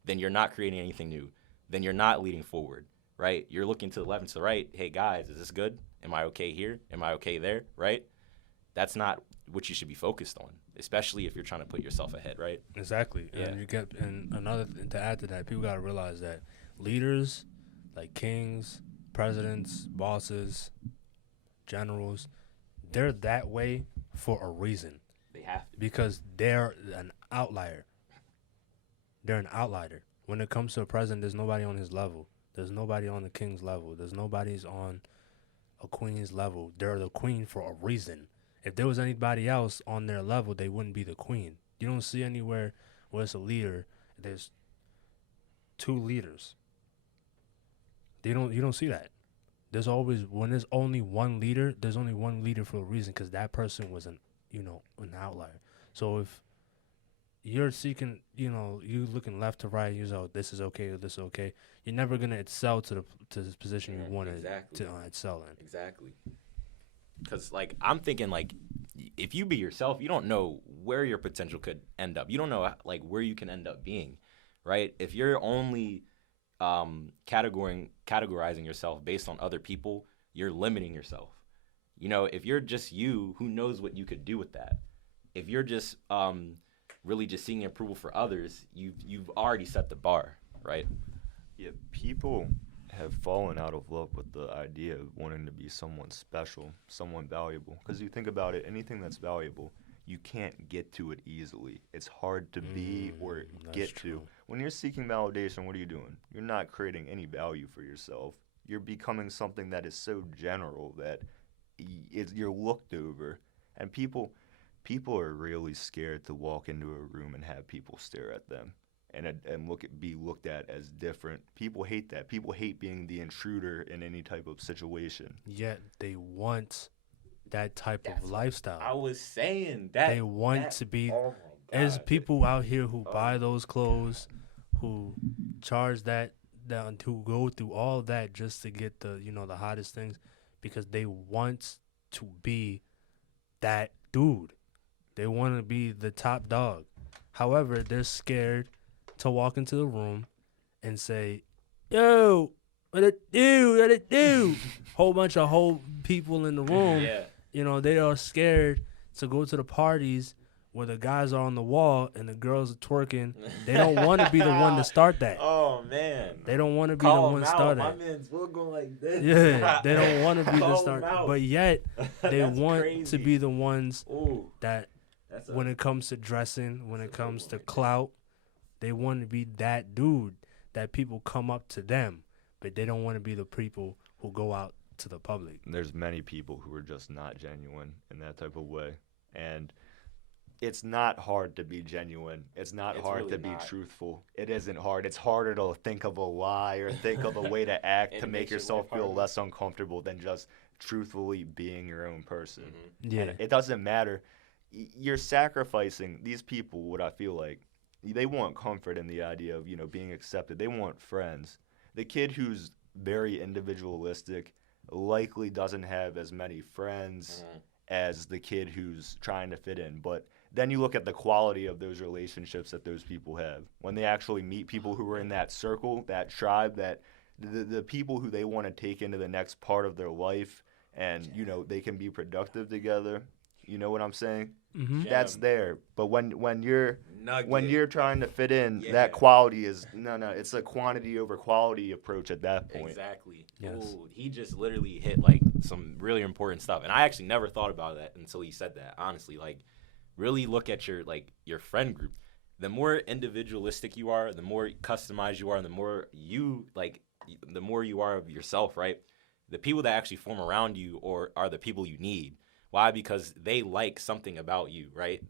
then you're not creating anything new. Then you're not leading forward, right? You're looking to the left and to the right. Hey, guys, is this good? Am I okay here? Am I okay there, right? That's not what you should be focused on, especially if you're trying to put yourself ahead, right? Exactly. Yeah. And another thing to add to that, people got to realize that leaders like kings, presidents, bosses, generals, they're that way for a reason. They have to. Because they're an outlier. They're an outlier. When it comes to a president, there's nobody on his level. There's nobody on the king's level. There's nobody's on a queen's level. They're the queen for a reason. If there was anybody else on their level, they wouldn't be the queen. You don't see anywhere where it's a leader, there's two leaders. You don't see that. There's always, when there's only one leader, there's only one leader for a reason, because that person was an outlier. So if you're seeking, you looking left to right, this is okay, this is okay, you're never going to excel to the position you want to excel in. Exactly. Because, like, I'm thinking, like, if you be yourself, you don't know where your potential could end up. You don't know, like, where you can end up being, right? If you're only categorizing yourself based on other people, you're limiting yourself. If you're just you, who knows what you could do with that? If you're just really just seeking approval for others, you've already set the bar, right? Yeah, people have fallen out of love with the idea of wanting to be someone special, someone valuable. Because you think about it, anything that's valuable, you can't get to it easily. It's hard to be or get to. When you're seeking validation, what are you doing? You're not creating any value for yourself. You're becoming something that is so general that you're looked over. And people are really scared to walk into a room and have people stare at them and be looked at as different. People hate that. People hate being the intruder in any type of situation. Yet they want that type of lifestyle. I was saying that. They want to be. Oh my God. There's people out here who buy those clothes, who charge that down, who go through all that just to get the hottest things, because they want to be that dude. They want to be the top dog. However, they're scared to walk into the room and say, "Yo, what it do? What it do?" Whole bunch of whole people in the room. Yeah. You know, they are scared to go to the parties where the guys are on the wall and the girls are twerking. They don't want to be the one to start that. Oh man. They don't want to be Call the him one to out. start My that. man's will go like this. Yeah, they don't want to be the Call start, him out. but yet they That's want crazy. to be the ones Ooh, that that's when it comes to dressing, when it That's a comes good to one. clout, they want to be that dude that people come up to them, but they don't want to be the people who go out to the public. There's many people who are just not genuine in that type of way, and it's not hard to be genuine. It's not It's hard really to be not. truthful. It isn't hard. It's harder to think of a lie or think of a way to act It to make makes it yourself way feel harder. less uncomfortable than just truthfully being your own person. Yeah, And it doesn't matter. You're sacrificing these people. What I feel like, they want comfort in the idea of being accepted. They want friends. The kid who's very individualistic likely doesn't have as many friends as the kid who's trying to fit in. But then you look at the quality of those relationships that those people have when they actually meet people who are in that circle, that tribe, that the people who they want to take into the next part of their life, and they can be productive together. You know what I'm saying? mm-hmm. Yeah. That's there. But when you're Nugget. trying to fit in, Yeah. that quality is no. It's a quantity over quality approach at that point. Exactly. Yes. Ooh, he just literally hit like some really important stuff, and I actually never thought about that until he said that. Honestly, like, really look at your friend group. The more individualistic you are, the more customized you are, and the more the more you are of yourself, right? The people that actually form around you are the people you need. Why? Because they like something about you, right?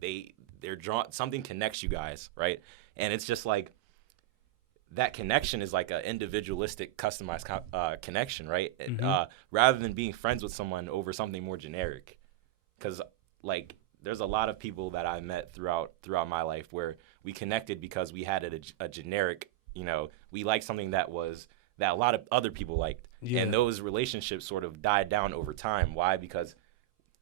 They're drawn, something connects you guys, right? And it's just like that connection is like an individualistic, customized connection, right? Rather than being friends with someone over something more generic. Because like there's a lot of people that I met throughout my life where we connected because we had a generic, we liked something that a lot of other people liked. Yeah. And those relationships sort of died down over time. Why? Because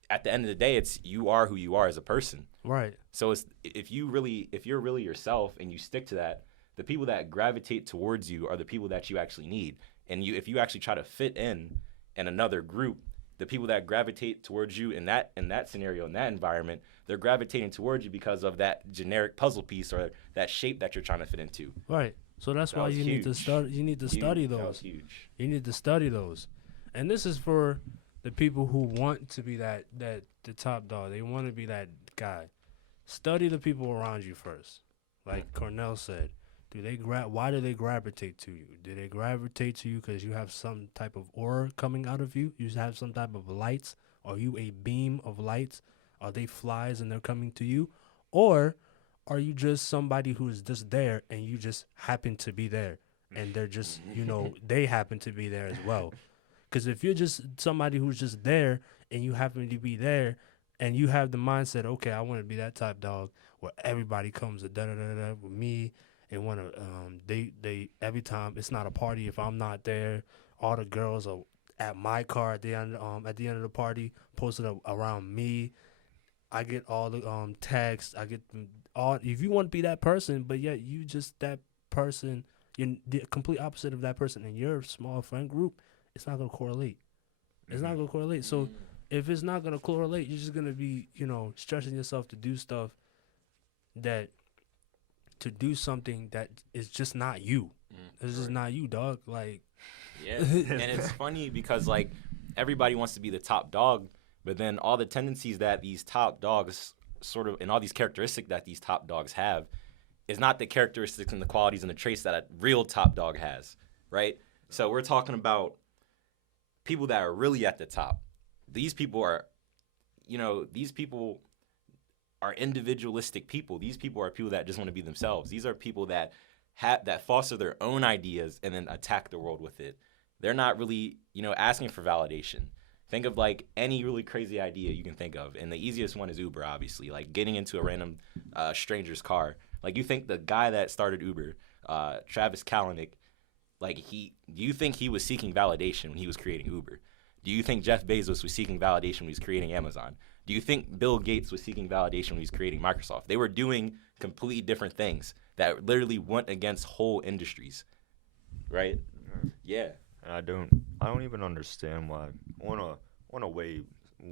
at the end of the day, it's you are who you are as a person. Right. So if you're really yourself and you stick to that, the people that gravitate towards you are the people that you actually need. And if you actually try to fit in another group, the people that gravitate towards you in that scenario, in that environment, they're gravitating towards you because of that generic puzzle piece or that shape that you're trying to fit into. Right. So that's That why was you need to huge. start. You need to study That was those. huge. You need to study those, and this is for the people who want to be the top dog. They want to be that guy. Study the people around you first. Like Cornell said, why do they gravitate to you? Do they gravitate to you because you have some type of aura coming out of you? You have some type of lights? Are you a beam of lights? Are they flies and they're coming to you? Or are you just somebody who is just there and you just happen to be there? And they're just, they happen to be there as well. Because if you're just somebody who's just there and you happen to be there and you have the mindset, okay, I want to be that type dog where everybody comes to da-da-da-da with me and want to, they every time it's not a party if I'm not there, all the girls are at my car at the end of the party, posted around me. I get all the texts. I get all. If you want to be that person, but yet you just that person, you're the complete opposite of that person in your small friend group, it's not gonna correlate. It's not gonna correlate. So if it's not gonna correlate, you're just gonna be, stressing yourself to do something that is just not you. It's just not you, dog. Like, yeah. And it's funny because like everybody wants to be the top dog, but then all the tendencies that these top dogs sort of, and all these characteristics that these top dogs have is not the characteristics and the qualities and the traits that a real top dog has, right? So we're talking about people that are really at the top. These people are individualistic people. These people are people that just want to be themselves. These are people that foster their own ideas and then attack the world with it. They're not really, asking for validation. Think of like any really crazy idea you can think of. And the easiest one is Uber, obviously, like getting into a random stranger's car. Like you think the guy that started Uber, Travis Kalanick, do you think he was seeking validation when he was creating Uber? Do you think Jeff Bezos was seeking validation when he was creating Amazon? Do you think Bill Gates was seeking validation when he was creating Microsoft? They were doing completely different things that literally went against whole industries, right? Yeah. And I don't even understand why on a way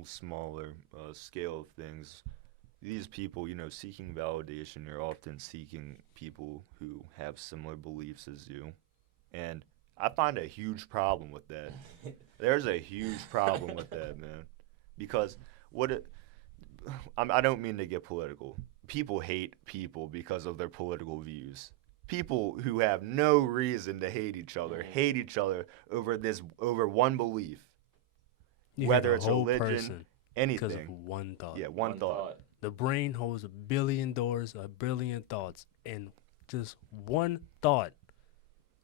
smaller scale of things, these people, seeking validation, you're often seeking people who have similar beliefs as you. And I find a huge problem with that. There's a huge problem with that, man. Because I don't mean to get political. People hate people because of their political views. People who have no reason to hate each other over one belief. Whether it's religion, anything. Because of one thought. Yeah, one thought. The brain holds 1 billion doors, 1 billion thoughts, and just one thought.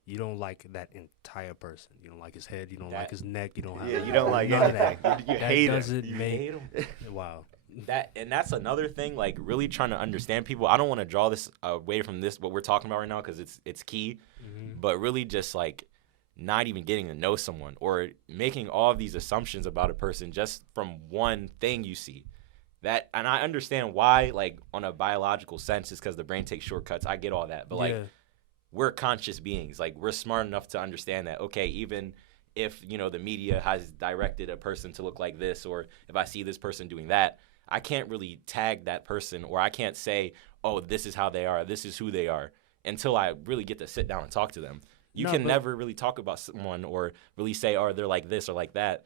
You don't like that entire person. You don't like his head. You don't like his neck. You don't have. Yeah, you don't like anything. You hate him. You hate him. Wow. That's another thing. Like really trying to understand people. I don't want to draw this away from this what we're talking about right now because it's key, but really just like not even getting to know someone or making all of these assumptions about a person just from one thing you see. That and I understand why, like on a biological sense, is because the brain takes shortcuts. I get all that, but like we're conscious beings. Like we're smart enough to understand that. Okay, even if the media has directed a person to look like this, or if I see this person doing that, I can't really tag that person, or I can't say, oh, this is how they are, this is who they are, until I really get to sit down and talk to them. You can never really talk about someone or really say, oh, they're like this or like that.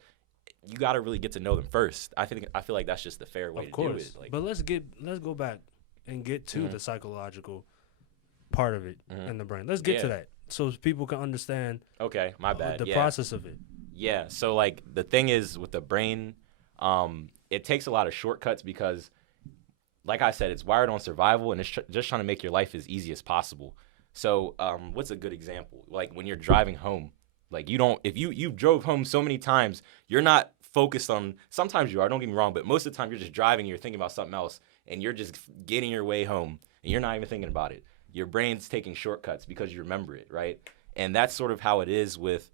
You got to really get to know them first. I feel like that's just the fair way to do it. Like, but let's go back and get to the psychological part of it in the brain. Let's get to that so people can understand. Okay, my bad. The process of it. Yeah. So like the thing is with the brain, it takes a lot of shortcuts because, like I said, it's wired on survival and it's just trying to make your life as easy as possible. So what's a good example? Like when you're driving home, like if you drove home so many times, you're not focused on, sometimes you are, don't get me wrong, but most of the time you're just driving, you're thinking about something else, and you're just getting your way home, and you're not even thinking about it. Your brain's taking shortcuts because you remember it, right? And that's sort of how it is with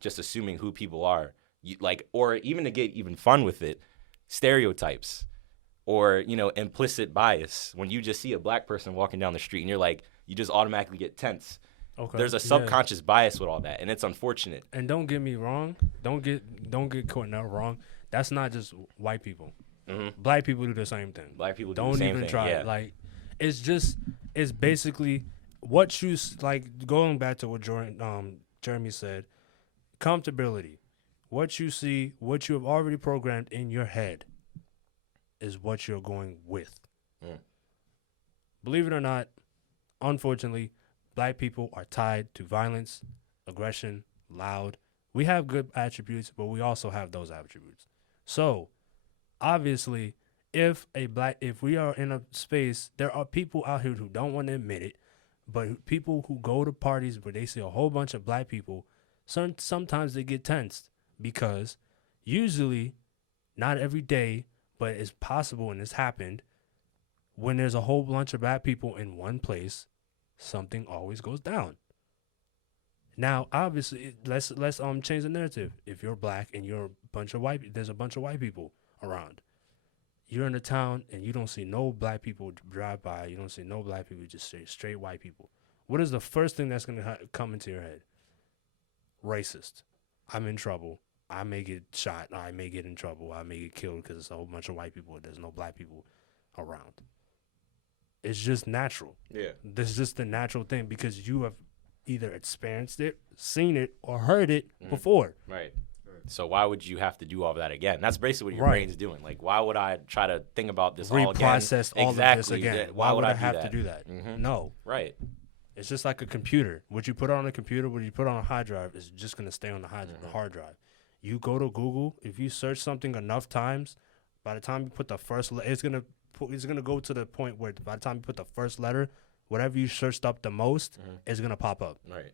just assuming who people are. Or even to get even fun with it, stereotypes or, implicit bias. When you just see a black person walking down the street and you're like, you just automatically get tense. Okay. There's a subconscious bias with all that, and it's unfortunate. And don't get me wrong. Don't get Cornell wrong. That's not just white people. Mm-hmm. Black people do the same thing. Black people do don't the same even thing. Try it. Like, it's basically what you like. Going back to what Jeremy said, comfortability. What you see, what you have already programmed in your head, is what you're going with. Believe it or not, unfortunately, black people are tied to violence, aggression, loud. We have good attributes, but we also have those attributes. So, obviously, if we are in a space, there are people out here who don't want to admit it, but people who go to parties where they see a whole bunch of black people, sometimes they get tensed because usually, not every day, but it's possible and it's happened, when there's a whole bunch of black people in one place, something always goes down. Now, obviously, let's change the narrative. If you're black and there's a bunch of white people around. You're in a town and you don't see no black people drive by. You don't see no black people, just straight white people. What is the first thing that's going to come into your head? Racist. I'm in trouble. I may get shot. I may get in trouble. I may get killed because it's a whole bunch of white people. There's no black people around. It's just natural. Yeah. This is just the natural thing because you have either experienced it, seen it, or heard it before. Right. So why would you have to do all of that again? That's basically what your brain's doing. Like, why would I try to think about this all again? Reprocess all of this again. Why would I have to do that? Mm-hmm. No. Right. It's just like a computer. What you put on a computer, what you put on a hard drive is just going to stay on the hard drive. You go to Google, if you search something enough times, by the time you put the first it's going to go to the point where by the time you put the first letter, whatever you searched up the most is going to pop up. Right.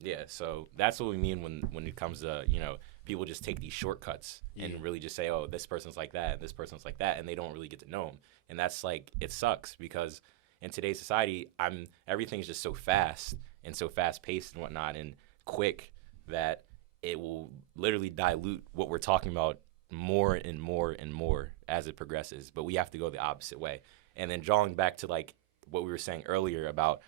Yeah, so that's what we mean when it comes to, people just take these shortcuts and really just say, oh, this person's like that, and this person's like that, and they don't really get to know them. And that's like, it sucks because in today's society, everything's just so fast and so fast-paced and whatnot and quick that it will literally dilute what we're talking about more and more and more as it progresses. But we have to go the opposite way. And then drawing back to like what we were saying earlier about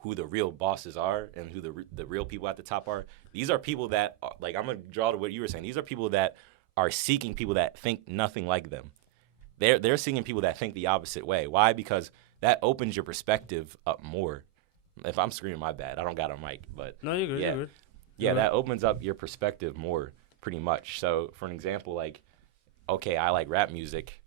who the real bosses are and who the real people at the top are. These are people that are, like, I'm gonna draw to what you were saying. These are people that are seeking people that think nothing like them. They're seeking people that think the opposite way. Why? Because that opens your perspective up more. If I'm screaming, my bad. I don't got a mic, but No, you're good. Yeah. You're good. yeah, that opens up your perspective more, pretty much. So, for an example, like, okay, I like rap music,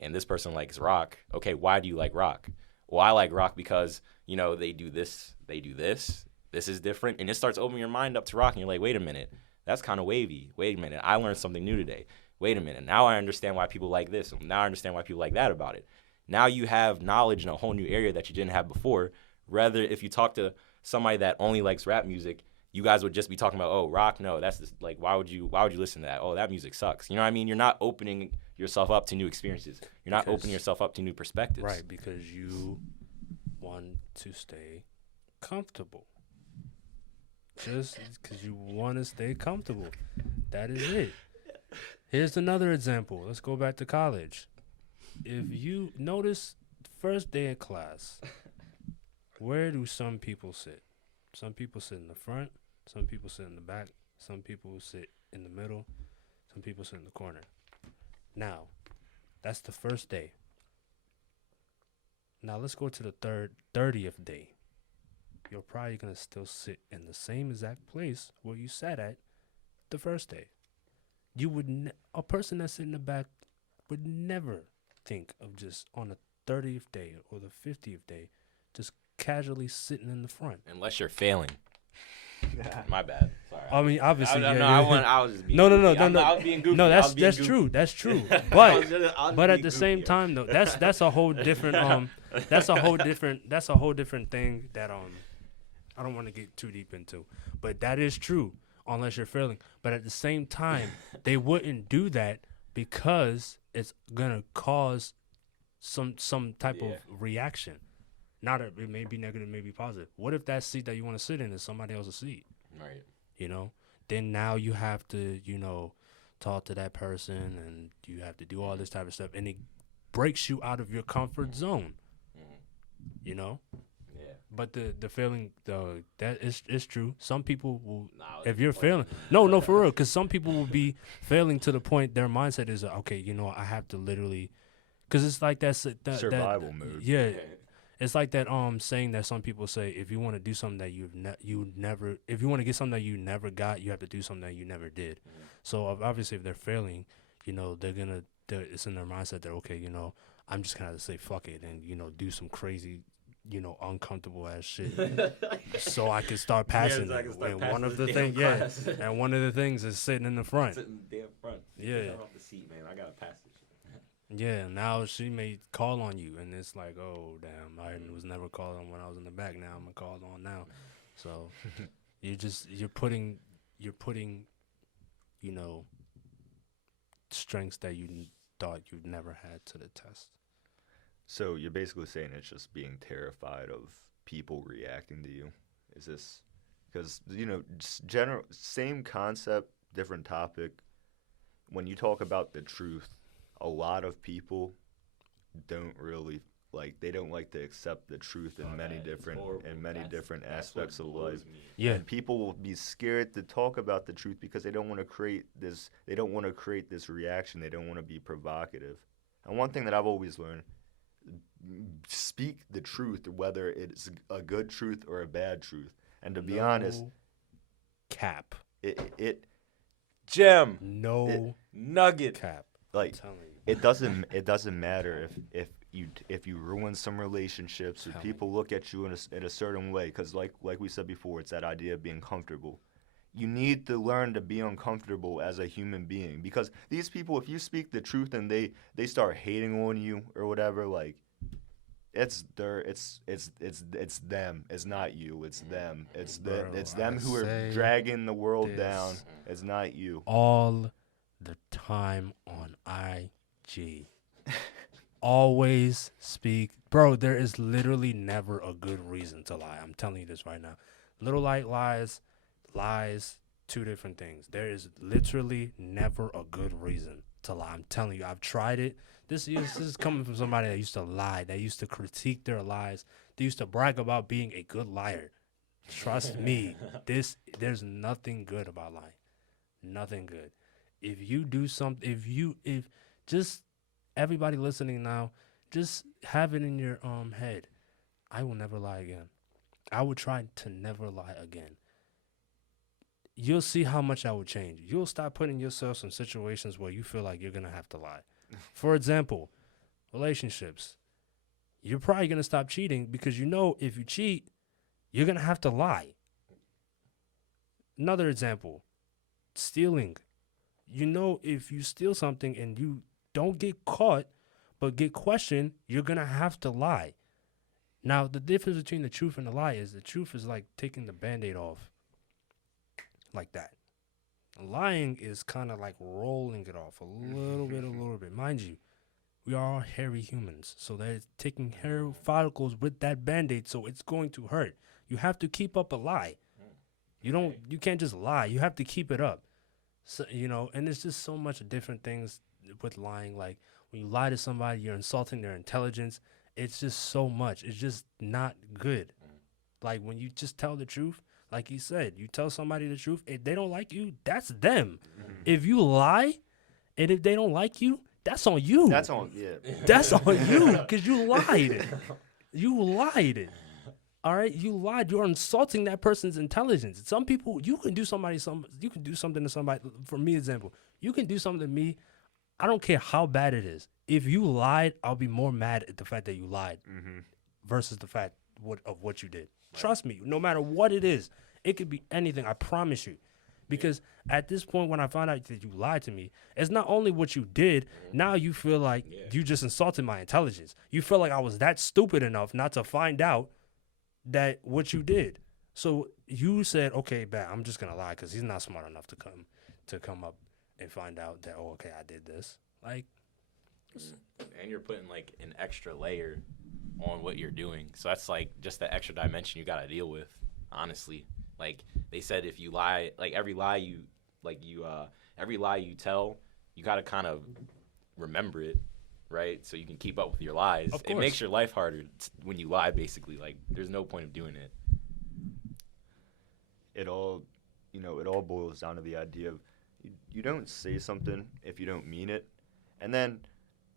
and this person likes rock. Okay, why do you like rock? Well, I like rock because, you know, they do this, this is different, and it starts opening your mind up to rock, and you're like, wait a minute, that's kind of wavy. Wait a minute, I learned something new today. Wait a minute, now I understand why people like this. Now I understand why people like that about it. Now you have knowledge in a whole new area that you didn't have before. Rather, if you talk to somebody that only likes rap music, you guys would just be talking about, oh, rock, no, that's just, like, why would you listen to that? Oh, that music sucks. You know what I mean? You're not opening yourself up to new experiences. You're not opening yourself up to new perspectives. Right, because you want to stay comfortable. Just because you want to stay comfortable. That is it. Here's another example. Let's go back to college. If you notice, first day in class, where do some people sit? Some people sit in the front. Some people sit in the back. Some people sit in the middle. Some people sit in the corner. Now, that's the first day. Now, let's go to the 30th day. You're probably going to still sit in the same exact place where you sat at the first day. You would a person that's in the back would never think of just on the 30th day or the 50th day just casually sitting in the front. Unless you're failing. My bad. Sorry. I mean, obviously, I was just being no. I was being goofy. No, that's goofy. true. That's true. I But was but at being the same goofy. time though, that's a whole different that's a whole different thing that I don't want to get too deep into. But that is true unless you're failing. But at the same time, they wouldn't do that because it's gonna cause some type of reaction. Not a, it may be negative, maybe positive. What if that seat that you want to sit in is somebody else's seat? Right. You know, then now you have to, you know, talk to that person and you have to do all this type of stuff, and it breaks you out of your comfort zone. You know. Yeah. But the feeling, that is true. Some people will, Nah, if you're failing, no, for real, because some people will be failing to the point their mindset is, okay, you know, I have to literally, because it's like that survival mode. Yeah. It's like that saying that some people say, if you want to do something that if you want to get something that you never got, you have to do something that you never did. Mm-hmm. So obviously if they're failing, you know, it's in their mindset that, okay, you know, I'm just gonna say fuck it and, you know, do some crazy, you know, uncomfortable ass shit so I can start passing. And one of the things is sitting in the front. Sitting in the damn front. Yeah. Get off the seat, man. I gotta pass this shit. Yeah, now she may call on you, and it's like, oh, damn, I was never called on when I was in the back. Now I'm called on now. So you're putting, you know, strengths that you thought you'd never had to the test. So you're basically saying it's just being terrified of people reacting to you. Is this because, you know, same concept, different topic. When you talk about the truth, a lot of people don't really they don't like to accept the truth in many different aspects of life. Yeah. And people will be scared to talk about the truth because they don't want to create this reaction. They don't want to be provocative. And one thing that I've always learned, speak the truth, whether it's a good truth or a bad truth. And to be honest, cap. Gem. Nugget. Cap. Like, it doesn't matter if you ruin some relationships or people look at you in a certain way, because like we said before, it's that idea of being comfortable. You need to learn to be uncomfortable as a human being, because these people, if you speak the truth and they start hating on you or whatever, like, it's them. It's not you. It's them. It's them who are dragging the world down. It's not you. All the time on IG. Always speak. Bro, there is literally never a good reason to lie. I'm telling you this right now. Little light lies two different things. There is literally never a good reason to lie. I'm telling you, I've tried it. This is coming from somebody that used to lie, that used to critique their lies, they used to brag about being a good liar. Trust me, there's nothing good about lying. Nothing good. If you do something, if just everybody listening now, just have it in your head. I will never lie again. I would try to never lie again. You'll see how much that would change. You'll start putting yourself in situations where you feel like you're going to have to lie. For example, relationships. You're probably going to stop cheating because you know if you cheat, you're going to have to lie. Another example, stealing. You know if you steal something and you don't get caught but get questioned, you're going to have to lie. Now, the difference between the truth and the lie is the truth is like taking the Band-Aid off. Like that. Lying is kind of like rolling it off a little bit. Mind you, we are all hairy humans, so they're taking hair follicles with that Band-Aid, so it's going to hurt. You have to keep up a lie. You can't just lie. You have to keep it up. So, and there's just so much different things with lying. Like when you lie to somebody, you're insulting their intelligence. It's just so much. It's just not good. Like when you just tell the truth, like you said, you tell somebody the truth. If they don't like you, that's them. If you lie, and if they don't like you, that's on you. That's on, yeah. That's on you because you lied. You lied. All right, you lied. You're insulting that person's intelligence. Some people, you can do something to somebody. For me, example, you can do something to me. I don't care how bad it is. If you lied, I'll be more mad at the fact that you lied versus the fact of what you did. Right. Trust me, no matter what it is, it could be anything. I promise you. Because at this point, when I found out that you lied to me, it's not only what you did. Now you feel like you just insulted my intelligence. You feel like I was that stupid enough not to find out that what you did. So you said, okay, bet I'm just gonna lie because he's not smart enough to come up and find out that I did this. Like, and you're putting like an extra layer on what you're doing. So that's like just the extra dimension you got to deal with. Honestly, like they said, if you lie, like every lie you tell, you got to kind of remember it. Right, so you can keep up with your lies. It makes your life harder when you lie, basically. Like, there's no point of doing it. It all boils down to the idea of you don't say something if you don't mean it, and then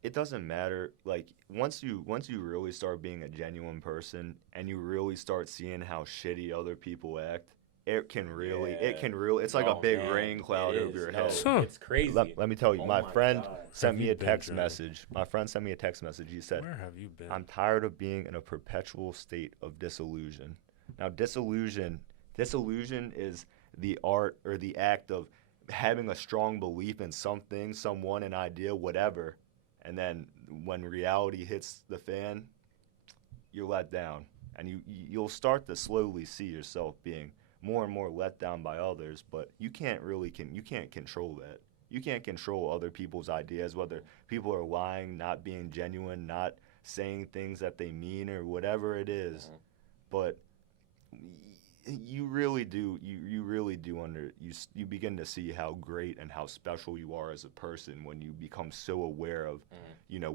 it doesn't matter. Like once you really start being a genuine person and you really start seeing how shitty other people act, it can really, it's like a big rain cloud over your head. It's crazy. Let me tell you, my friend sent me a text message. My friend sent me a text message. He said, "Where have you been? I'm tired of being in a perpetual state of disillusion." Now, disillusion is the art or the act of having a strong belief in something, someone, an idea, whatever, and then when reality hits the fan, you're let down, and you'll start to slowly see yourself being more and more let down by others, but you can't control that. You can't control other people's ideas, whether people are lying, not being genuine, not saying things that they mean or whatever it is. But you really do you begin to see how great and how special you are as a person when you become so aware of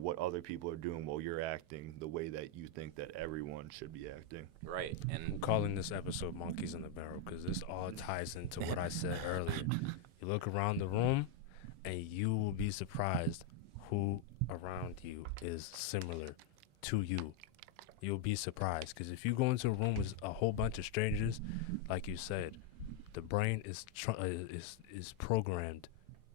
what other people are doing while you're acting the way that you think that everyone should be acting. Right. And I'm calling this episode Monkeys in the Barrel because this all ties into what I said earlier. You look around the room and you will be surprised who around you is similar to you. You'll be surprised because if you go into a room with a whole bunch of strangers, like you said, the brain is programmed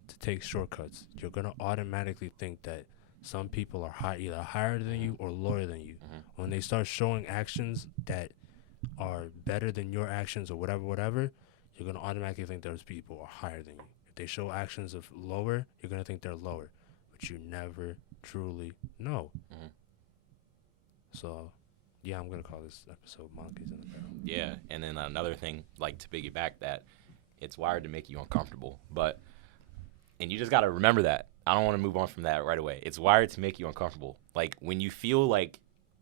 to take shortcuts. You're gonna automatically think that some people are either higher than you or lower than you. When they start showing actions that are better than your actions or whatever, you're gonna automatically think those people are higher than you. If they show actions of lower, you're gonna think they're lower, but you never truly know. So, yeah, I'm going to call this episode Monkeys in the Barrel. Yeah, and then another thing, like to piggyback that, it's wired to make you uncomfortable. And you just got to remember that. I don't want to move on from that right away. It's wired to make you uncomfortable. Like when you feel like,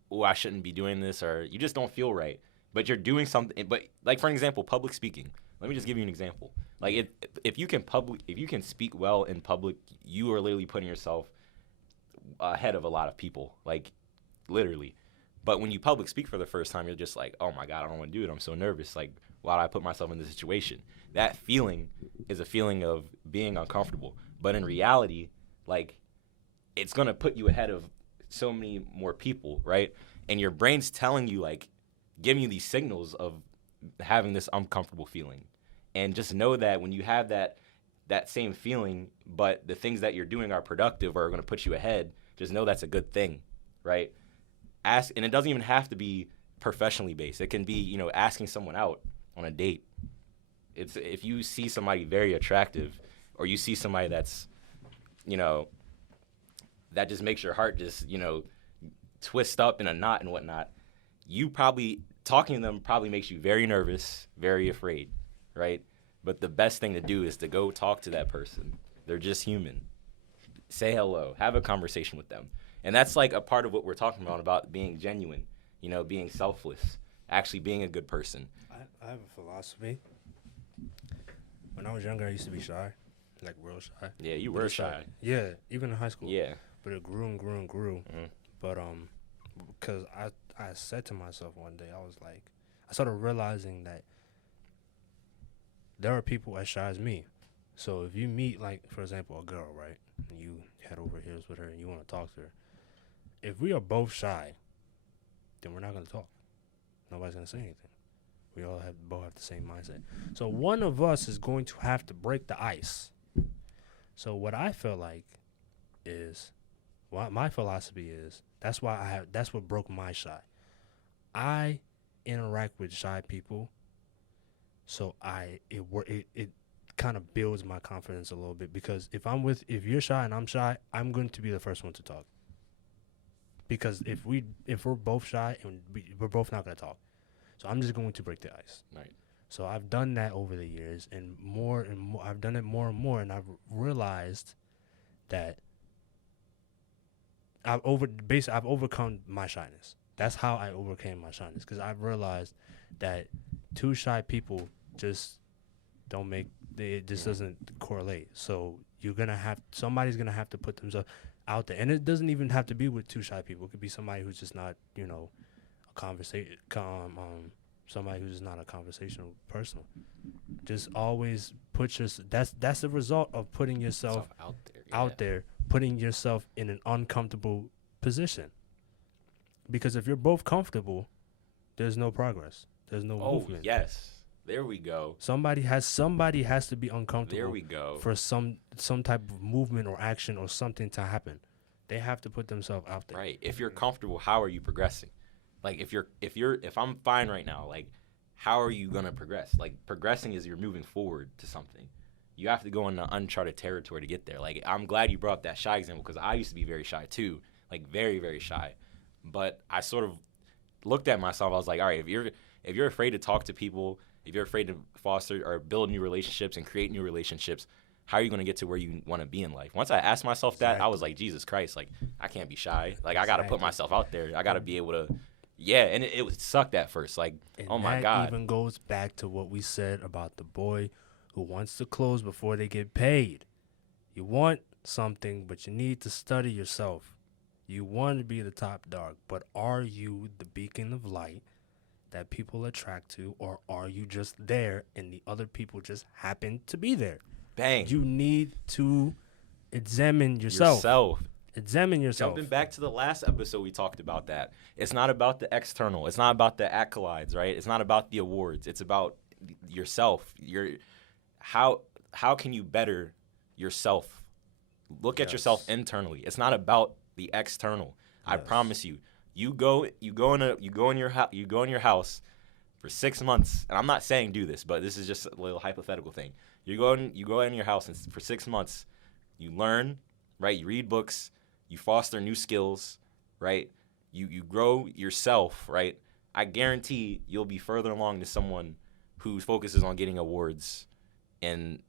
oh, I shouldn't be doing this, or you just don't feel right, but you're doing something. But like, for an example, public speaking. Let me just give you an example. Like if you can speak well in public, you are literally putting yourself ahead of a lot of people, like literally. But when you public speak for the first time, you're just like, oh my God, I don't want to do it. I'm so nervous. Like, why do I put myself in this situation? That feeling is a feeling of being uncomfortable. But in reality, like, it's going to put you ahead of so many more people, right? And your brain's telling you, like, giving you these signals of having this uncomfortable feeling. And just know that when you have that same feeling, but the things that you're doing are productive or are going to put you ahead, just know that's a good thing, right? And it doesn't even have to be professionally based. It can be, asking someone out on a date. It's if you see somebody very attractive, or you see somebody that's, that just makes your heart just, twist up in a knot and whatnot. You probably talking to them probably makes you very nervous, very afraid, right? But the best thing to do is to go talk to that person. They're just human. Say hello. Have a conversation with them. And that's like a part of what we're talking about being genuine, being selfless, actually being a good person. I have a philosophy. When I was younger, I used to be shy, like real shy. Yeah, you were shy. Yeah, even in high school. Yeah. But it grew and grew and grew. Mm-hmm. But because I said to myself one day, I was like, I started realizing that there are people as shy as me. So if you meet, like, for example, a girl, right, and you head over heels with her and you want to talk to her, if we are both shy, then we're not going to talk. Nobody's going to say anything. We all both have the same mindset. So one of us is going to have to break the ice. So what I feel like is, what my philosophy is, that's what broke my shy. I interact with shy people, so it kind of builds my confidence a little bit, because if you're shy and I'm shy, I'm going to be the first one to talk. Because if we're both shy, and we're both not going to talk. So I'm just going to break the ice. Right. So I've done that over the years, and more, I've done it more and more, and I've realized that I've overcome my shyness. That's how I overcame my shyness, because I've realized that two shy people just don't make it just doesn't correlate. So somebody's gonna have to put themselves out there, and it doesn't even have to be with two shy people. It could be somebody who's just not, a conversation, somebody who's just not a conversational person. Just always that's the result of putting yourself out there, putting yourself in an uncomfortable position. Because if you're both comfortable, there's no progress. There's no movement. Oh, yes. There we go. Somebody has to be uncomfortable. There we go. For some type of movement or action or something to happen. They have to put themselves out there. Right. If you're comfortable, how are you progressing? Like if I'm fine right now, like how are you going to progress? Like progressing is you're moving forward to something. You have to go into uncharted territory to get there. Like I'm glad you brought up that shy example, because I used to be very shy too, like very, very shy. But I sort of looked at myself. I was like, all right, if you're afraid to talk to people, if you're afraid to foster or build new relationships and create new relationships, how are you going to get to where you want to be in life? Once I asked myself that, I was like, Jesus Christ, like I can't be shy. Like I got to put myself out there. I got to be able to, and it sucked at first. Like, and oh my God. That even goes back to what we said about the boy who wants to close before they get paid. You want something, but you need to study yourself. You want to be the top dog, but are you the beacon of light that people attract to, or are you just there and the other people just happen to be there? Bang. You need to examine yourself. Examine yourself. Jumping back to the last episode, we talked about that. It's not about the external. It's not about the accolades, right? It's not about the awards. It's about yourself. How can you better yourself? Look at yourself internally. It's not about the external. Yes. I promise you. You go in your house for 6 months, and I'm not saying do this, but this is just a little hypothetical thing. You go in your house, and for 6 months, you learn, right? You read books, you foster new skills, right? You grow yourself, right? I guarantee you'll be further along than someone who focuses on getting awards and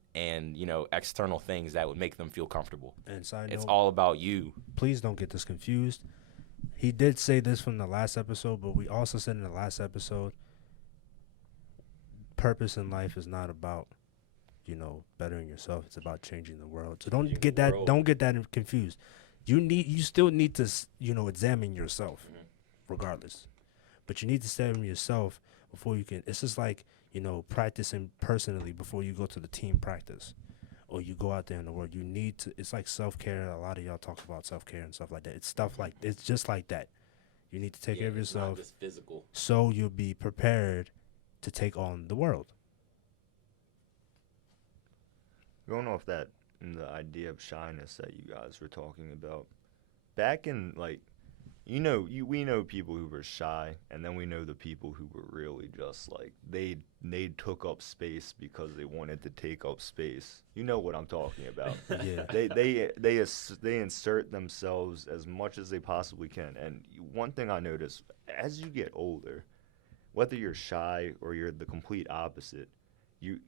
external things that would make them feel comfortable. And side it's note, all about you. Please don't get this confused. He did say this from the last episode, but we also said in the last episode, purpose in life is not about bettering yourself. It's about changing the world. So Changing don't the world. get that confused. You still need to, examine yourself, Mhm. regardless. But you need to examine yourself before you can. It's just like, practicing personally before you go to the team practice, or you go out there in the world. You need to. It's like self-care. A lot of y'all talk about self-care and stuff like that. It's just like that. You need to take care of It's not yourself, just physical. so you'll be prepared to take on the world. Going off that, the idea of shyness that you guys were talking about, back in we know people who were shy, and then we know the people who were really just they took up space because they wanted to take up space. You know what I'm talking about? Yeah. They insert themselves as much as they possibly can. And one thing I notice, as you get older, whether you're shy or you're the complete opposite, you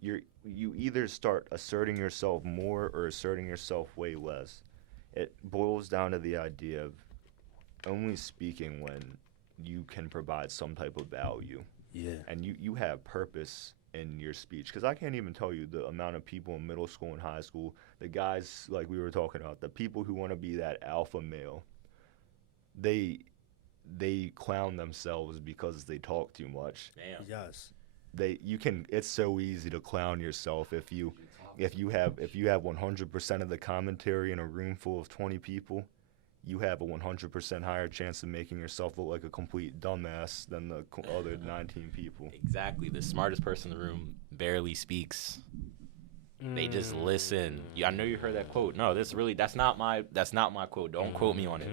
either start asserting yourself more or asserting yourself way less. It boils down to the idea of only speaking when you can provide some type of value. Yeah. And you have purpose in your speech. Because I can't even tell you the amount of people in middle school and high school, the guys like we were talking about, the people who want to be that alpha male, they clown themselves because they talk too much. Damn. Yes. It's so easy to clown yourself if you have 100% of the commentary in a room full of 20 people. You have a 100% higher chance of making yourself look like a complete dumbass than the other 19 people. Exactly. The smartest person in the room barely speaks. They just listen. I know you heard that quote. No, that's not my quote. Don't quote me on it.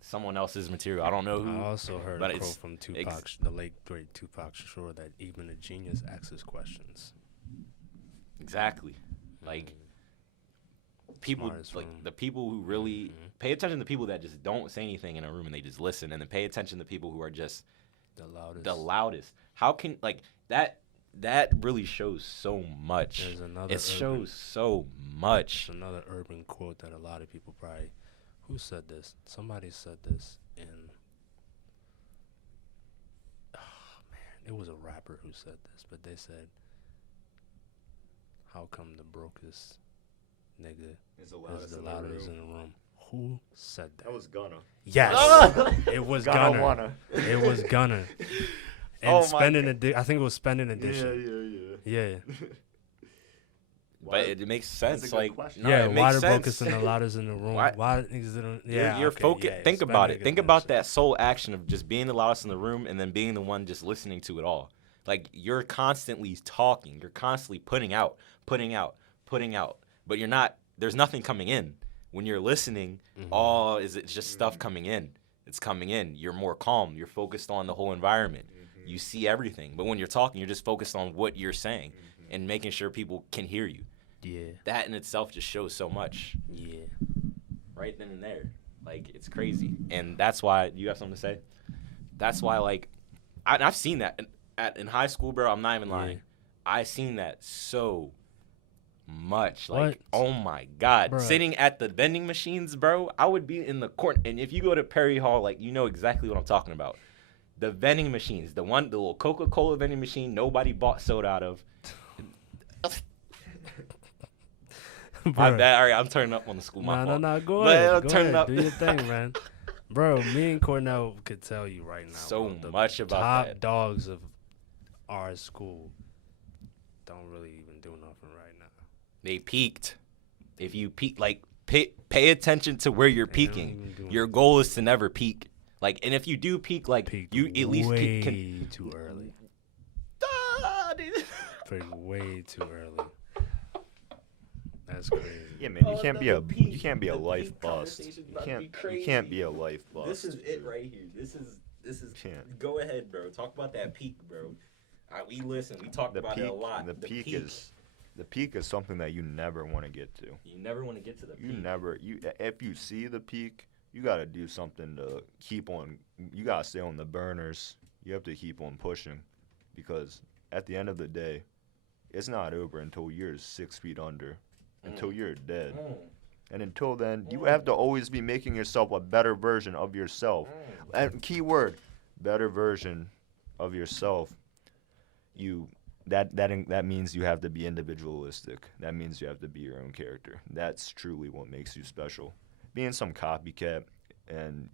Someone else's material. I don't know who. I also heard but a quote it's from Tupac, the late great Tupac Shakur, that even a genius asks questions. Exactly. Like people, Smartest like room. the people who really pay attention to people that just don't say anything in a room and they just listen, and then pay attention to people who are just The loudest. the loudest. How can that really shows so much. There's another. It shows so much. There's another urban quote that a lot of people probably. Who said this? Somebody said this in. Oh man, it was a rapper who said this, but they said, "How come the brokest nigga is the loudest in the room?" Who said that? That was Gunna. Yes, it was Gunna Gunna. wanna. It was Gunna. And Oh my spending I think it was spending edition. Yeah. But it makes sense. That's a good question. No, yeah, it why makes the sense. brokest and the loudest in the room? Why- Why niggas didn't? Yeah, You're okay, focused. yeah, Think about it. spending Think edition. about that sole action of just being the loudest in the room and then being the one just listening to it all. Like you're constantly talking. You're constantly putting out. But you're not. There's nothing coming in. When you're listening, it's just stuff coming in. It's coming in. You're more calm. You're focused on the whole environment. You see everything. But when you're talking, you're just focused on what you're saying and making sure people can hear you. Yeah. That in itself just shows so much. Yeah. Right then and there. Like, it's crazy. And that's why, you have something to say? That's why, I've seen that in high school, bro. I'm not even lying. I seen that so much. Like, What? oh my God. Bruh. Sitting at the vending machines, bro, I would be in the corner. And if you go to Perry Hall, you know exactly what I'm talking about. The vending machines, the little Coca-Cola vending machine nobody bought soda out of. My bad. All right, I'm turning up on the school. My fault. No. Go But ahead. Go turn it ahead. up. Do your thing, man. Bro, me and Cornell could tell you right now. So bro, the much about top that. dogs of our school don't really even do nothing right now. They peaked. If you peak, pay attention to where you're They don't peaking. even do Your goal is to never peak. And if you do peak, Peaked you at least way can. too early. Dude. Peaked way too early. That's crazy. Yeah, man, you Oh, can't no, be the a peak- you can't be a the life peak bust. conversation's You about to be can't crazy. be a life bust. This is it right here. This is. Can't. Go ahead, bro. Talk about that peak, bro. We listen. We talked The about peak. it a lot. The peak is something that you never want to get to. You never want to get to the peak. If you see the peak, you got to do something to keep on. You got to stay on the burners. You have to keep on pushing, because at the end of the day, it's not over until you're 6 feet under, until you're dead. And until then, you have to always be making yourself a better version of yourself. And key word, better version of yourself. You that means you have to be individualistic. That means you have to be your own character. That's truly what makes you special. Being some copycat and,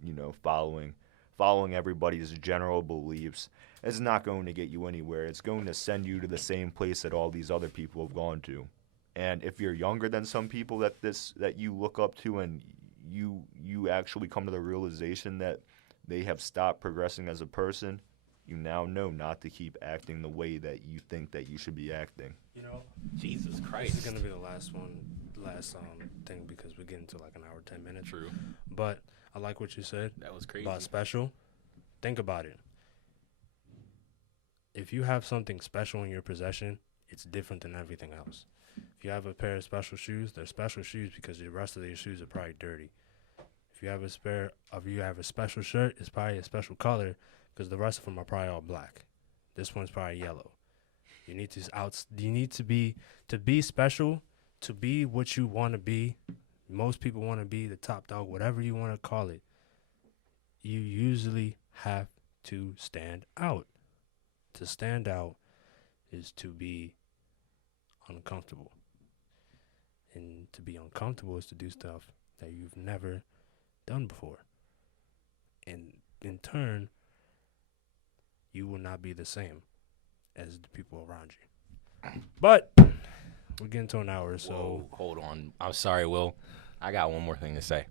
following everybody's general beliefs is not going to get you anywhere. It's going to send you to the same place that all these other people have gone to. And if you're younger than some people that you look up to, and you actually come to the realization that they have stopped progressing as a person, you now know not to keep acting the way that you think that you should be acting. Jesus Christ. This is gonna be the last thing, because we're getting to like an hour 10 minutes. True. But I like what you said. That was crazy. About special. Think about it. If you have something special in your possession, it's different than everything else. If you have a pair of special shoes, they're special shoes because the rest of your shoes are probably dirty. If you have a special shirt, it's probably a special color because the rest of them are probably all black. This one's probably yellow. You need to be special, to be what you want to be. Most people want to be the top dog, whatever you want to call it. You usually have to stand out. To stand out is to be uncomfortable. And to be uncomfortable is to do stuff that you've never done before. And in turn, you will not be the same as the people around you. But we're getting to an hour, so... Whoa, hold on. I'm sorry, Will. I got one more thing to say.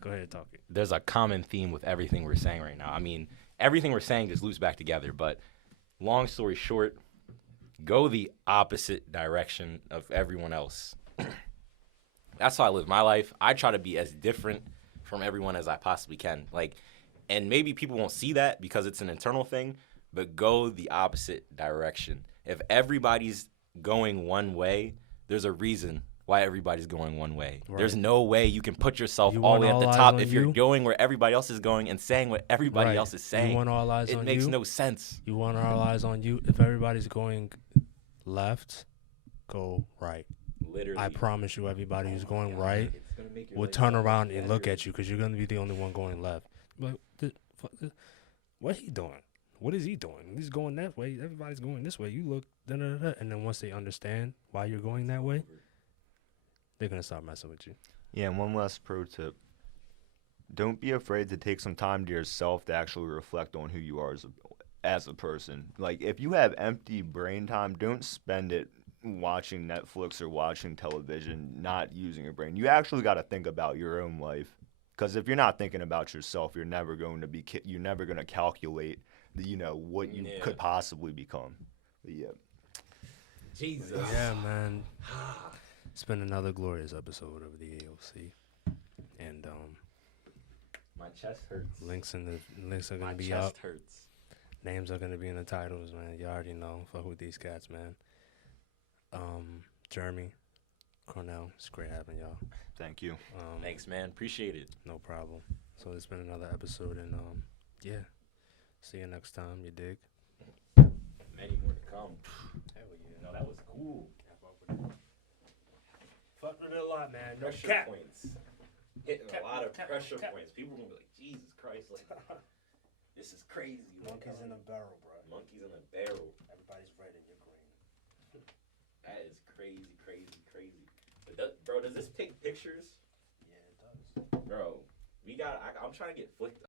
Go ahead and talk it. There's a common theme with everything we're saying right now. I mean, everything we're saying just loops back together, but long story short, go the opposite direction of everyone else. That's how I live my life. I try to be as different from everyone as I possibly can. And maybe people won't see that because it's an internal thing, but go the opposite direction. If everybody's going one way, there's a reason why everybody's going one way. Right. There's no way you can put yourself all the way at the top if you're going where everybody else is going and saying what everybody else is saying. You want all eyes on you? It makes no sense. You want all eyes on you? If everybody's going left, go right. Literally. I promise you, everybody who's going right will turn around and look at you because you're going to be the only one going left. But what he doing? What is he doing? He's going that way. Everybody's going this way. You look, and then once they understand why you're going that way, they're going to start messing with you. Yeah, and one last pro tip. Don't be afraid to take some time to yourself to actually reflect on who you are as a person. Like, if you have empty brain time, don't spend it watching Netflix or watching television, not using your brain. You actually got to think about your own life. Because if you're not thinking about yourself, you're never going to calculate what you could possibly become. But yeah. Jesus. Yeah, man. It's been another glorious episode of the AOC, and my chest hurts. Links are gonna be up. My chest hurts. Names are gonna be in the titles, man. You already know. Fuck with these cats, man. Jeremy, Cornell, it's great having y'all. Thank you. Thanks, man. Appreciate it. No problem. So it's been another episode, and yeah. See you next time. You dig? Many more to come. Hell yeah. No, that was cool. Fuck with it a lot, man. No pressure cap. Points. Hitting a lot of pressure points. People are gonna be like, Jesus Christ, this is crazy. Monkeys in a barrel, bro. Monkeys in a barrel. Everybody's red and you're green. That is crazy, crazy, crazy. But bro, does this take pictures? Yeah, it does. Bro, I'm trying to get flicked